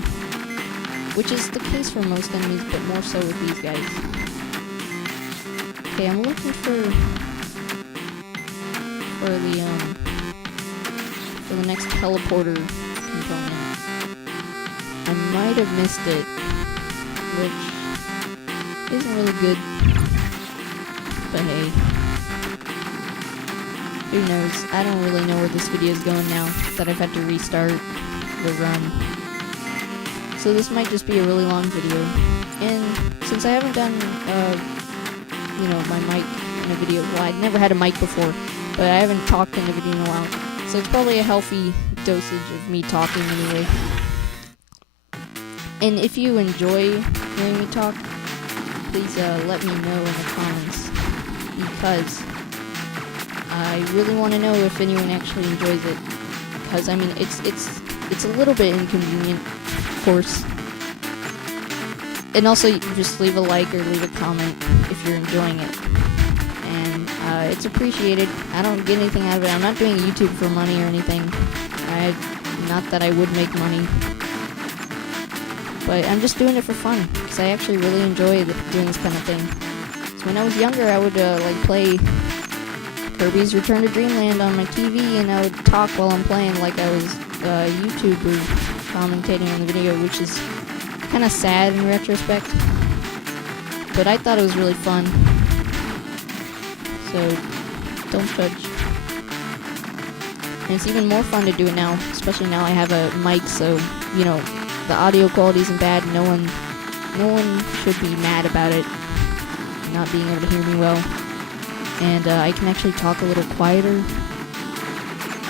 which is the case for most enemies, but more so with these guys. Okay, I'm looking for the next teleporter component. I might have missed it, which isn't really good, but hey, who knows? I don't really know where this video is going now that I've had to restart the run. So this might just be a really long video, and since I haven't done my mic in a video, well, I'd never had a mic before, but I haven't talked in a video in a while, so it's probably a healthy dosage of me talking anyway. And if you enjoy hearing me talk, please let me know in the comments, because I really want to know if anyone actually enjoys it, because I mean it's a little bit inconvenient, of course. And also, you can just leave a like or leave a comment if you're enjoying it. And it's appreciated. I don't get anything out of it. I'm not doing YouTube for money or anything. Not that I would make money. But I'm just doing it for fun, because I actually really enjoy doing this kind of thing. So when I was younger, I would play Kirby's Return to Dreamland on my TV, and I would talk while I'm playing like I was a YouTuber commentating on the video, which is kind of sad in retrospect, but I thought it was really fun, so don't judge. And it's even more fun to do it now, especially now I have a mic, so you know the audio quality isn't bad. No one should be mad about it not being able to hear me well, and I can actually talk a little quieter.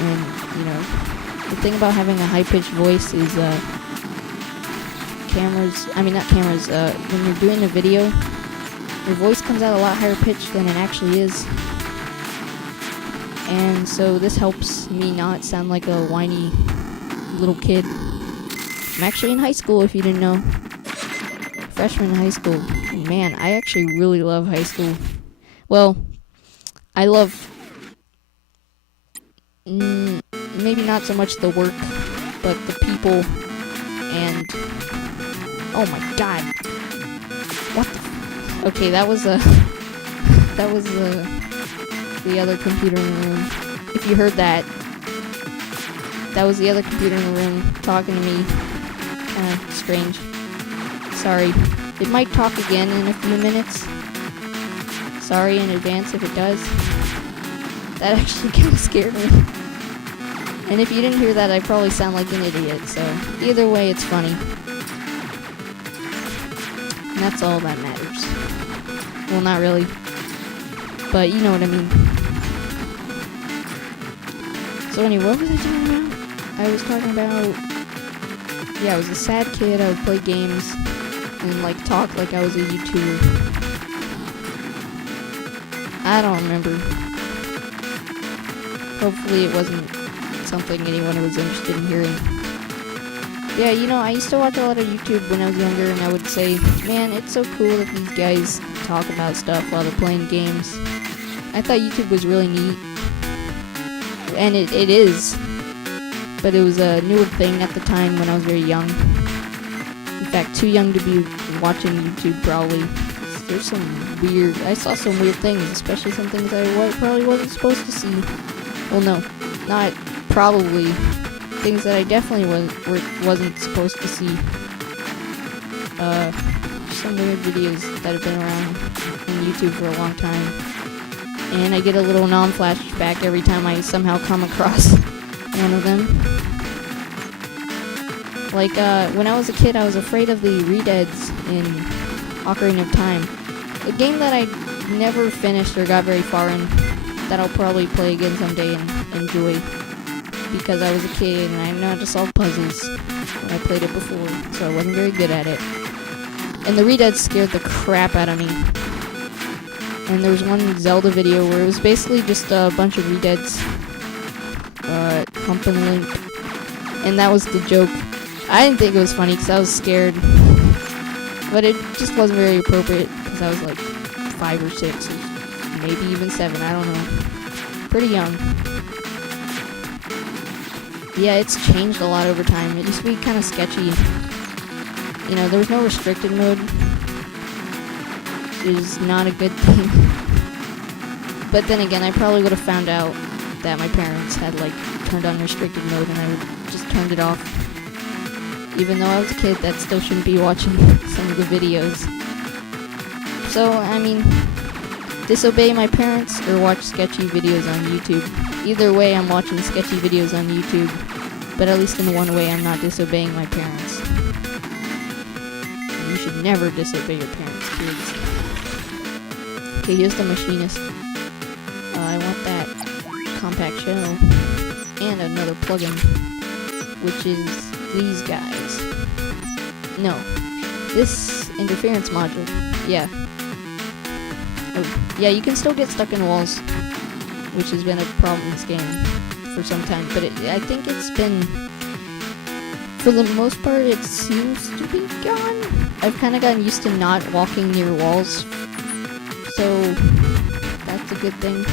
And the thing about having a high-pitched voice is when you're doing a video, your voice comes out a lot higher pitched than it actually is. And so this helps me not sound like a whiny little kid. I'm actually in high school, if you didn't know. Freshman in high school. Man, I actually really love high school. Well, I love maybe not so much the work, but the people and oh my god. What the okay, that was the other computer in the room. If you heard that, that was the other computer in the room talking to me. Strange. Sorry. It might talk again in a few minutes. Sorry in advance if it does. That actually kind of scared me. And if you didn't hear that, I probably sound like an idiot, so either way, it's funny. And that's all that matters. Well, not really. But you know what I mean. So anyway, what was I talking about? I was talking about, yeah, I was a sad kid. I would play games and like talk like I was a YouTuber. I don't remember. Hopefully it wasn't something anyone was interested in hearing. Yeah, you know, I used to watch a lot of YouTube when I was younger, and I would say, man, it's so cool that these guys talk about stuff while they're playing games. I thought YouTube was really neat. And it is. But it was a newer thing at the time when I was very young. In fact, too young to be watching YouTube, probably. There's some weird... I saw some weird things, especially some things I probably wasn't supposed to see. Well, no. Not probably. Things that I definitely wasn't supposed to see. Some weird videos that have been around on YouTube for a long time. And I get a little non-flashback every time I somehow come across one of them. Like, when I was a kid, I was afraid of the Redeads in Ocarina of Time. A game that I never finished or got very far in, that I'll probably play again someday and enjoy. Because I was a kid and I know how to solve puzzles when I played it before, so I wasn't very good at it. And the Redeads scared the crap out of me. And there was one Zelda video where it was basically just a bunch of Redeads humping Link. And that was the joke. I didn't think it was funny because I was scared. But it just wasn't very appropriate because I was like 5 or 6, maybe even 7, I don't know. Pretty young. Yeah, it's changed a lot over time. It used to be kind of sketchy. You know, there was no restricted mode. Which is not a good thing. But then again, I probably would have found out that my parents had, like, turned on restricted mode and I would just turned it off. Even though I was a kid, that still shouldn't be watching some of the videos. So, I mean, disobey my parents or watch sketchy videos on YouTube. Either way, I'm watching sketchy videos on YouTube, but at least in one way, I'm not disobeying my parents. You should never disobey your parents, kids. Okay, here's the machinist. I want that compact shell and another plugin, which is these guys. No, this interference module. Yeah. Oh, yeah, you can still get stuck in walls, which has been a problem in this game for some time, but I think it's been, for the most part, it seems to be gone. I've kind of gotten used to not walking near walls, so that's a good thing.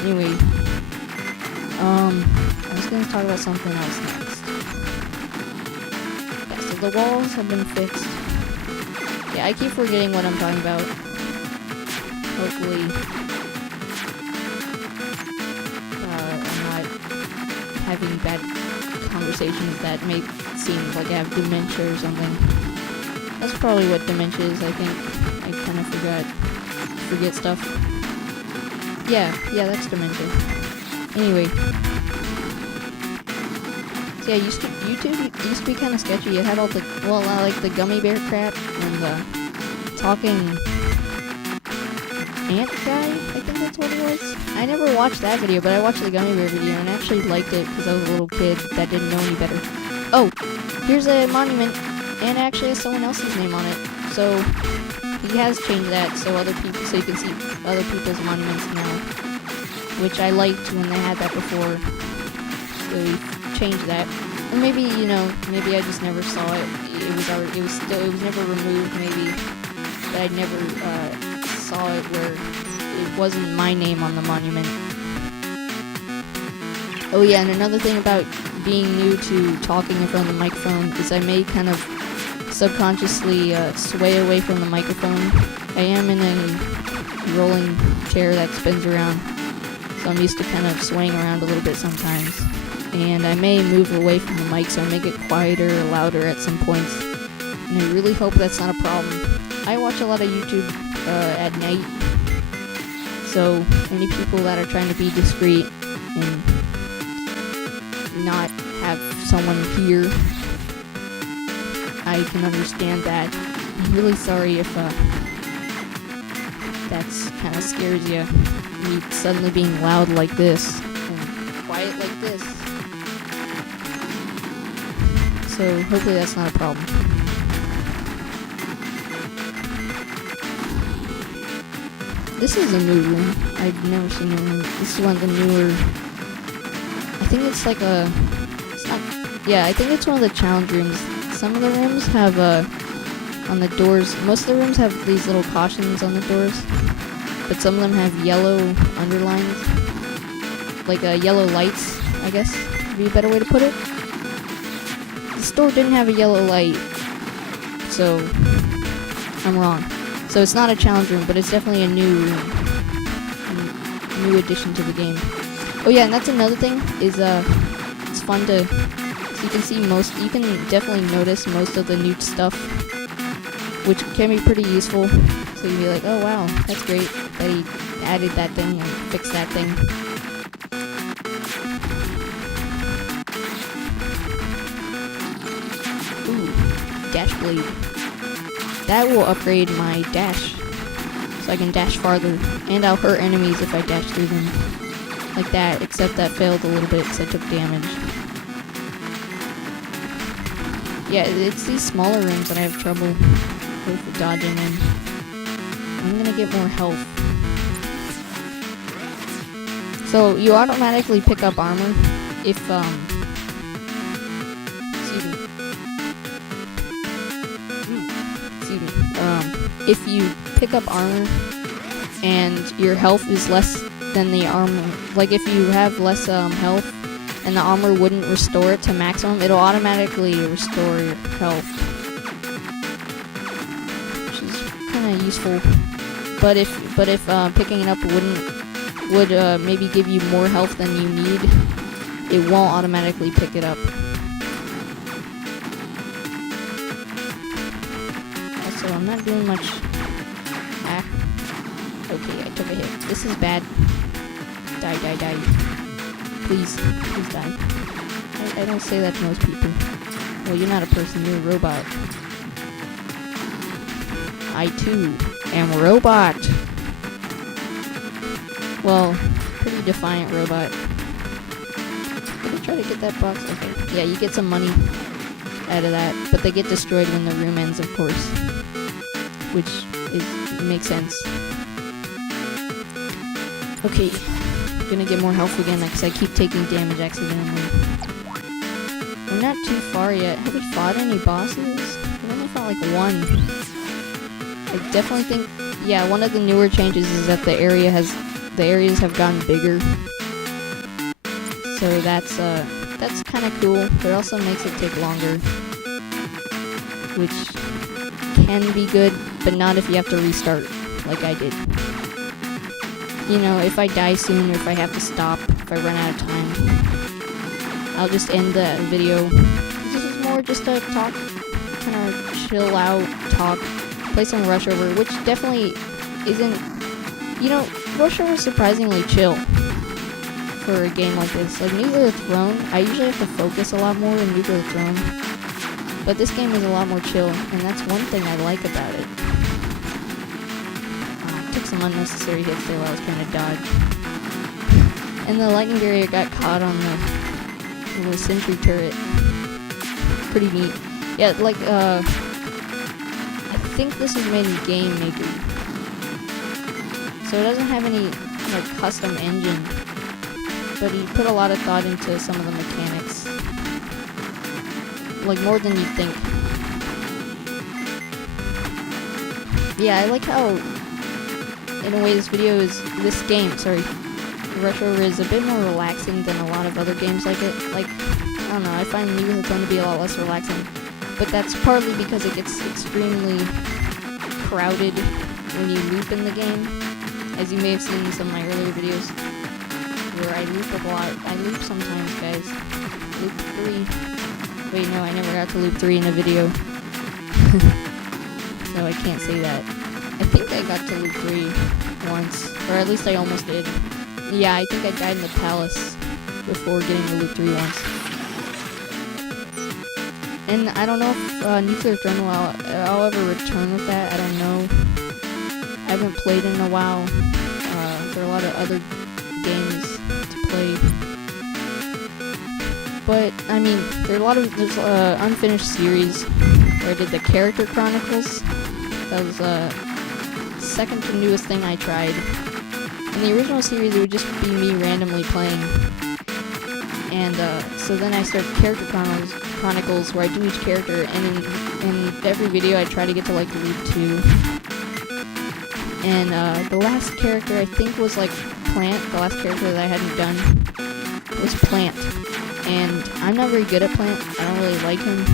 Anyway, I was going to talk about something else next. Yeah, so the walls have been fixed. Yeah, I keep forgetting what I'm talking about. Hopefully, I'm not having bad conversations that make it seem like I have dementia or something. That's probably what dementia is, I think. I kind of forget stuff. Yeah, that's dementia. Anyway. So yeah, YouTube used to be kind of sketchy. It had all the, well, like the gummy bear crap and the talking ant guy, I think that's what it was. I never watched that video, but I watched the gummy bear video and actually liked it because I was a little kid that didn't know any better. Oh, here's a monument, and it actually has someone else's name on it. So he has changed that so you can see other people's monuments now, which I liked when they had that before. So he changed that, or maybe, you know, maybe I just never saw it. It was never removed, maybe, but I never saw it where it wasn't my name on the monument. Oh yeah, and another thing about being new to talking in front of the microphone is I may kind of subconsciously sway away from the microphone. I am in a rolling chair that spins around, so I'm used to kind of swaying around a little bit sometimes. And I may move away from the mic, so I may get quieter or louder at some points. And I really hope that's not a problem. I watch a lot of YouTube at night, so any people that are trying to be discreet and not have someone hear, I can understand that. I'm really sorry if that's kind of scares you. me suddenly being loud like this and quiet like this. So hopefully that's not a problem. This is a new room. I've never seen a room. This is one of the newer. I think it's like a. It's not. Yeah, I think it's one of the challenge rooms. Some of the rooms have on the doors. Most of the rooms have these little cautions on the doors, but some of them have yellow underlines, like yellow lights. I guess would be a better way to put it. This door didn't have a yellow light, so I'm wrong. So it's not a challenge room, but it's definitely a new room. New addition to the game. Oh yeah, and that's another thing, is it's fun to, so you can see you can definitely notice most of the new stuff, which can be pretty useful. So you'd be like, oh wow, that's great that he added that thing and fixed that thing. Ooh, dash blade. That will upgrade my dash, so I can dash farther, and I'll hurt enemies if I dash through them. Like that, except that failed a little bit because I took damage. Yeah, it's these smaller rooms that I have trouble with dodging in. I'm gonna get more health. So, you automatically pick up armor if, if you pick up armor and your health is less than the armor, like if you have less health and the armor wouldn't restore it to maximum, it'll automatically restore your health, which is kind of useful. But if picking it up would maybe give you more health than you need, it won't automatically pick it up. So I'm not doing much. Okay, I took a hit. This is bad. Die. Please die. I don't say that to most people. Well, you're not a person, you're a robot. I too am a robot. Well, pretty defiant robot. Did I try to get that box? Okay. Yeah, you get some money out of that, but they get destroyed when the room ends, of course. Which makes sense. Okay, I'm gonna get more health again because I keep taking damage accidentally. We're not too far yet. Have we fought any bosses? We've only fought like one. I definitely think, yeah, one of the newer changes is that the areas have gotten bigger. So that's kind of cool, but it also makes it take longer, which can be good, but not if you have to restart, like I did. You know, if I die soon, or if I have to stop, if I run out of time, I'll just end the video. This is more just a talk, kind of chill out talk, play some Rush Rover, which definitely isn't, you know, Rush Rover is surprisingly chill for a game like this. Like Nuclear Throne, I usually have to focus a lot more in Nuclear Throne, but this game is a lot more chill, and that's one thing I like about it. Took some unnecessary hits there while I was trying to dodge. And the lightning barrier got caught on the sentry turret. Pretty neat. Yeah, like, I think this was made in Game Maker. So it doesn't have any, like, custom engine, but he put a lot of thought into some of the mechanics. Like, more than you'd think. Yeah, I like how, in a way, this game, Rush Rover is a bit more relaxing than a lot of other games like it. Like, I don't know, I find Nuclear Throne to be a lot less relaxing. But that's partly because it gets extremely crowded when you loop in the game. As you may have seen in some of my earlier videos, where I loop a lot. I loop sometimes, guys. Loop 3. Wait, no, I never got to loop 3 in a video. So I can't say that. I think I got to loop 3 once. Or at least I almost did. Yeah, I think I died in the palace before getting to loop 3 once. And I don't know if Nuclear Throne I'll ever return with that. I don't know. I haven't played in a while. there are a lot of other games to play. But, I mean, there's unfinished series where I did the Character Chronicles. That was the second to newest thing I tried. In the original series, it would just be me randomly playing. And so then I started Character Chronicles, where I do each character, and in every video I try to get to like Loop 2. And the last character I think was like Plant. The last character that I hadn't done was Plant. And I'm not very good at Plant. I don't really like him.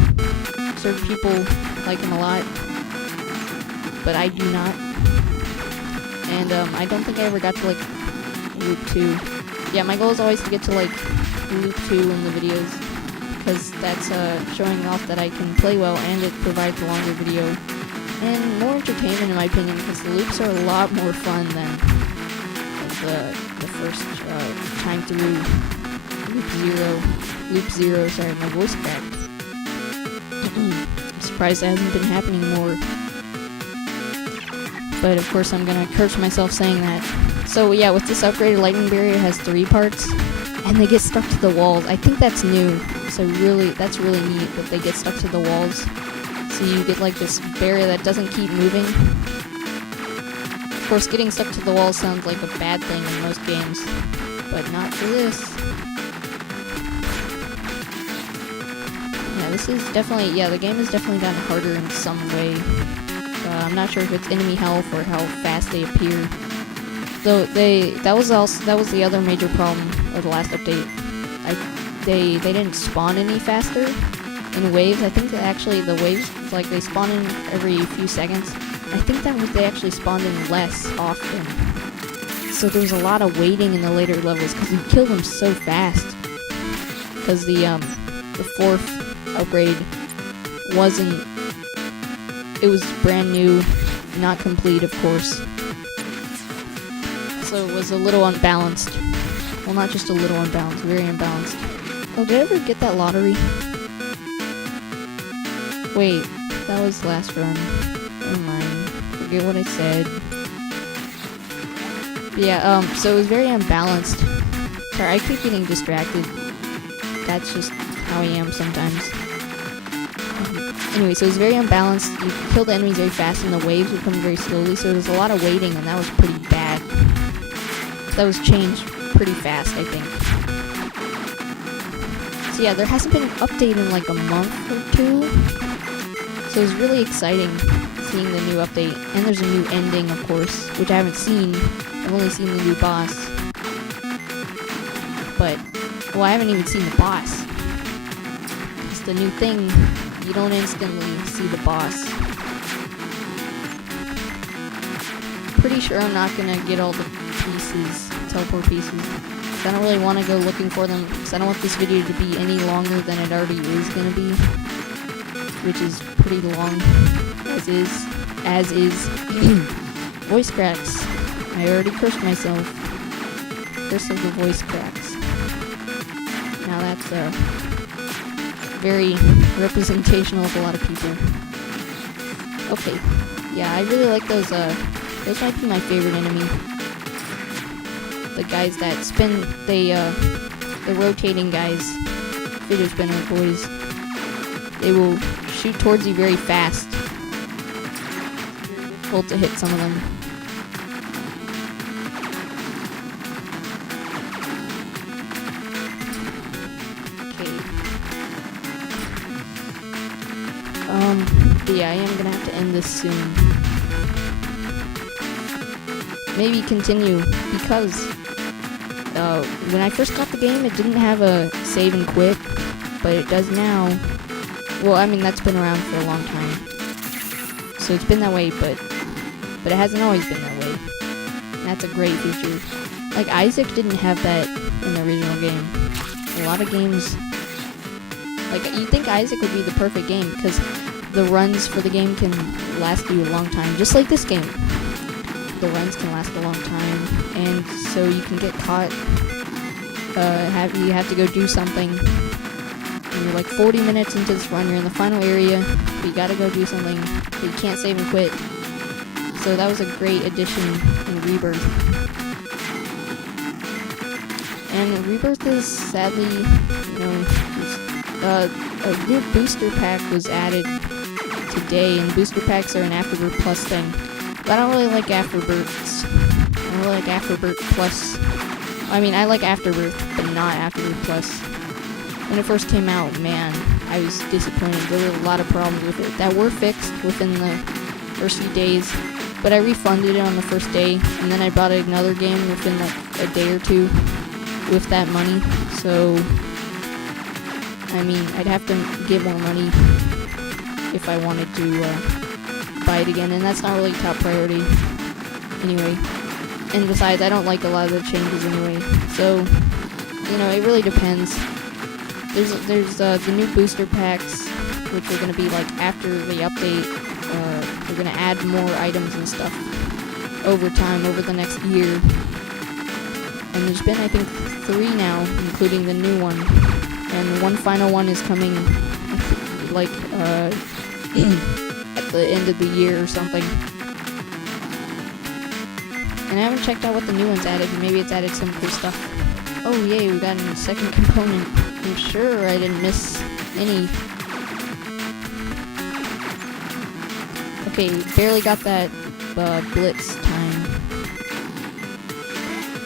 Certain people like him a lot, but I do not. And I don't think I ever got to like Loop 2. Yeah, my goal is always to get to like Loop 2 in the videos, because that's showing off that I can play well, and it provides a longer video and more entertainment in my opinion, because the loops are a lot more fun than the first time through Loop 0, sorry, my voice cracked. I'm surprised that hasn't been happening more. But of course I'm gonna curse myself saying that. So yeah, with this upgraded lightning barrier, it has 3 parts, and they get stuck to the walls. I think that's new, so that's really neat that they get stuck to the walls. So you get like this barrier that doesn't keep moving. Of course, getting stuck to the walls sounds like a bad thing in most games, but not for this. Yeah, the game has definitely gotten harder in some way. I'm not sure if it's enemy health or how fast they appear. Though that was the other major problem of the last update. They didn't spawn any faster in waves. I think that actually the waves, like, they spawn in every few seconds. I think that means they actually spawned in less often. So there was a lot of waiting in the later levels because you kill them so fast. Because the 4th upgrade it was brand new, not complete, of course. So it was a little unbalanced. Well, not just a little unbalanced, very unbalanced. Oh, did I ever get that lottery? Wait, that was last run. Never mind. Forget what I said. But yeah, so it was very unbalanced. Sorry, I keep getting distracted. That's just how I am sometimes. Anyway, so it was very unbalanced. You kill the enemies very fast, and the waves would come very slowly, so there was a lot of waiting, and that was pretty bad. That was changed pretty fast, I think. So yeah, there hasn't been an update in like a month or 2. So it was really exciting seeing the new update. And there's a new ending, of course, which I haven't seen. I've only seen the new boss. But, well, I haven't even seen the boss. It's the new thing. You don't instantly see the boss. Pretty sure I'm not gonna get all the pieces, teleport pieces. I don't really want to go looking for them, because I don't want this video to be any longer than it already is gonna be. Which is pretty long, as is. Voice cracks. I already cursed myself. Curse of the voice cracks. Now that's very representational of a lot of people. Okay, yeah, I really like those might be my favorite enemy. The guys that spin, the rotating guys, fidget spinner boys. They will shoot towards you very fast. Very difficult to hit some of them. But yeah, I am gonna have to end this soon. Maybe continue, because when I first got the game, it didn't have a save and quit, but it does now. Well, I mean, that's been around for a long time, so it's been that way, but it hasn't always been that way. And that's a great feature. Like, Isaac didn't have that in the original game. A lot of games, like, you'd think Isaac would be the perfect game, because the runs for the game can last you a long time, just like this game. The runs can last a long time, and so you can get caught. You have to go do something. And you're like 40 minutes into this run, you're in the final area, but you gotta go do something, but you can't save and quit. So that was a great addition in Rebirth. And Rebirth is sadly, a new booster pack was added today, and booster packs are an Afterbirth Plus thing. But I don't really like Afterbirths. I don't really like Afterbirth Plus. I mean, I like Afterbirth, but not Afterbirth Plus. When it first came out, man, I was disappointed. There were a lot of problems with it that were fixed within the first few days. But I refunded it on the first day, and then I bought another game within like a day or two with that money. So, I mean, I'd have to get more money if I wanted to buy it again, and that's not really top priority anyway. And besides, I don't like a lot of the changes anyway. So, it really depends. There's the new booster packs, which are going to be like after the update. They're going to add more items and stuff over time, over the next year. And there's been, I think, 3 now, including the new one. And one final one is coming, like, at the end of the year or something. And I haven't checked out what the new one's added. Maybe it's added some cool stuff. Oh, yay, we got a second component. I'm sure I didn't miss any. Okay, barely got that blitz time.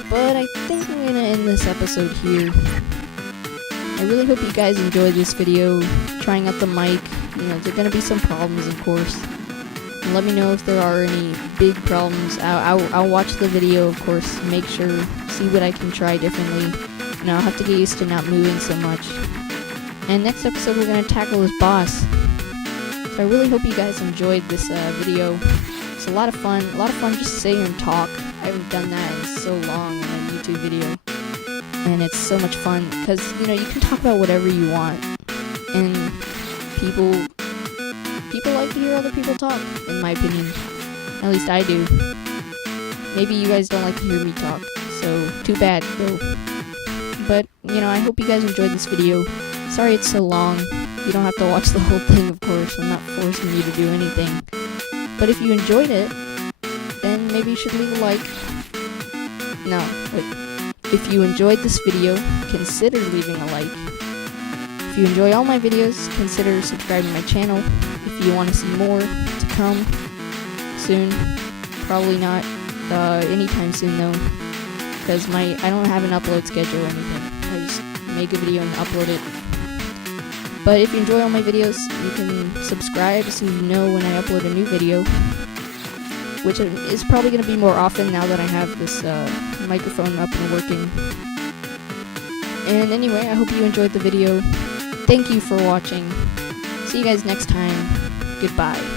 But I think I'm gonna end this episode here. I really hope you guys enjoyed this video, trying out the mic. There are gonna be some problems, of course. And let me know if there are any big problems. I'll watch the video, of course, make sure, see what I can try differently. I'll have to get used to not moving so much. And next episode, we're gonna tackle this boss. So I really hope you guys enjoyed this video. It's a lot of fun just to sit here and talk. I haven't done that in so long in a YouTube video. And it's so much fun, because, you can talk about whatever you want. And people like to hear other people talk, in my opinion. At least I do. Maybe you guys don't like to hear me talk, so too bad, though. But, I hope you guys enjoyed this video. Sorry it's so long. You don't have to watch the whole thing, of course. I'm not forcing you to do anything. But if you enjoyed it, then maybe you should leave a like. No, wait. If you enjoyed this video, consider leaving a like. If you enjoy all my videos, consider subscribing to my channel. If you want to see more to come soon, probably not anytime soon though, because I don't have an upload schedule or anything. I just make a video and upload it. But if you enjoy all my videos, you can subscribe so you know when I upload a new video, which is probably going to be more often now that I have this microphone up and working. And anyway, I hope you enjoyed the video. Thank you for watching. See you guys next time. Goodbye.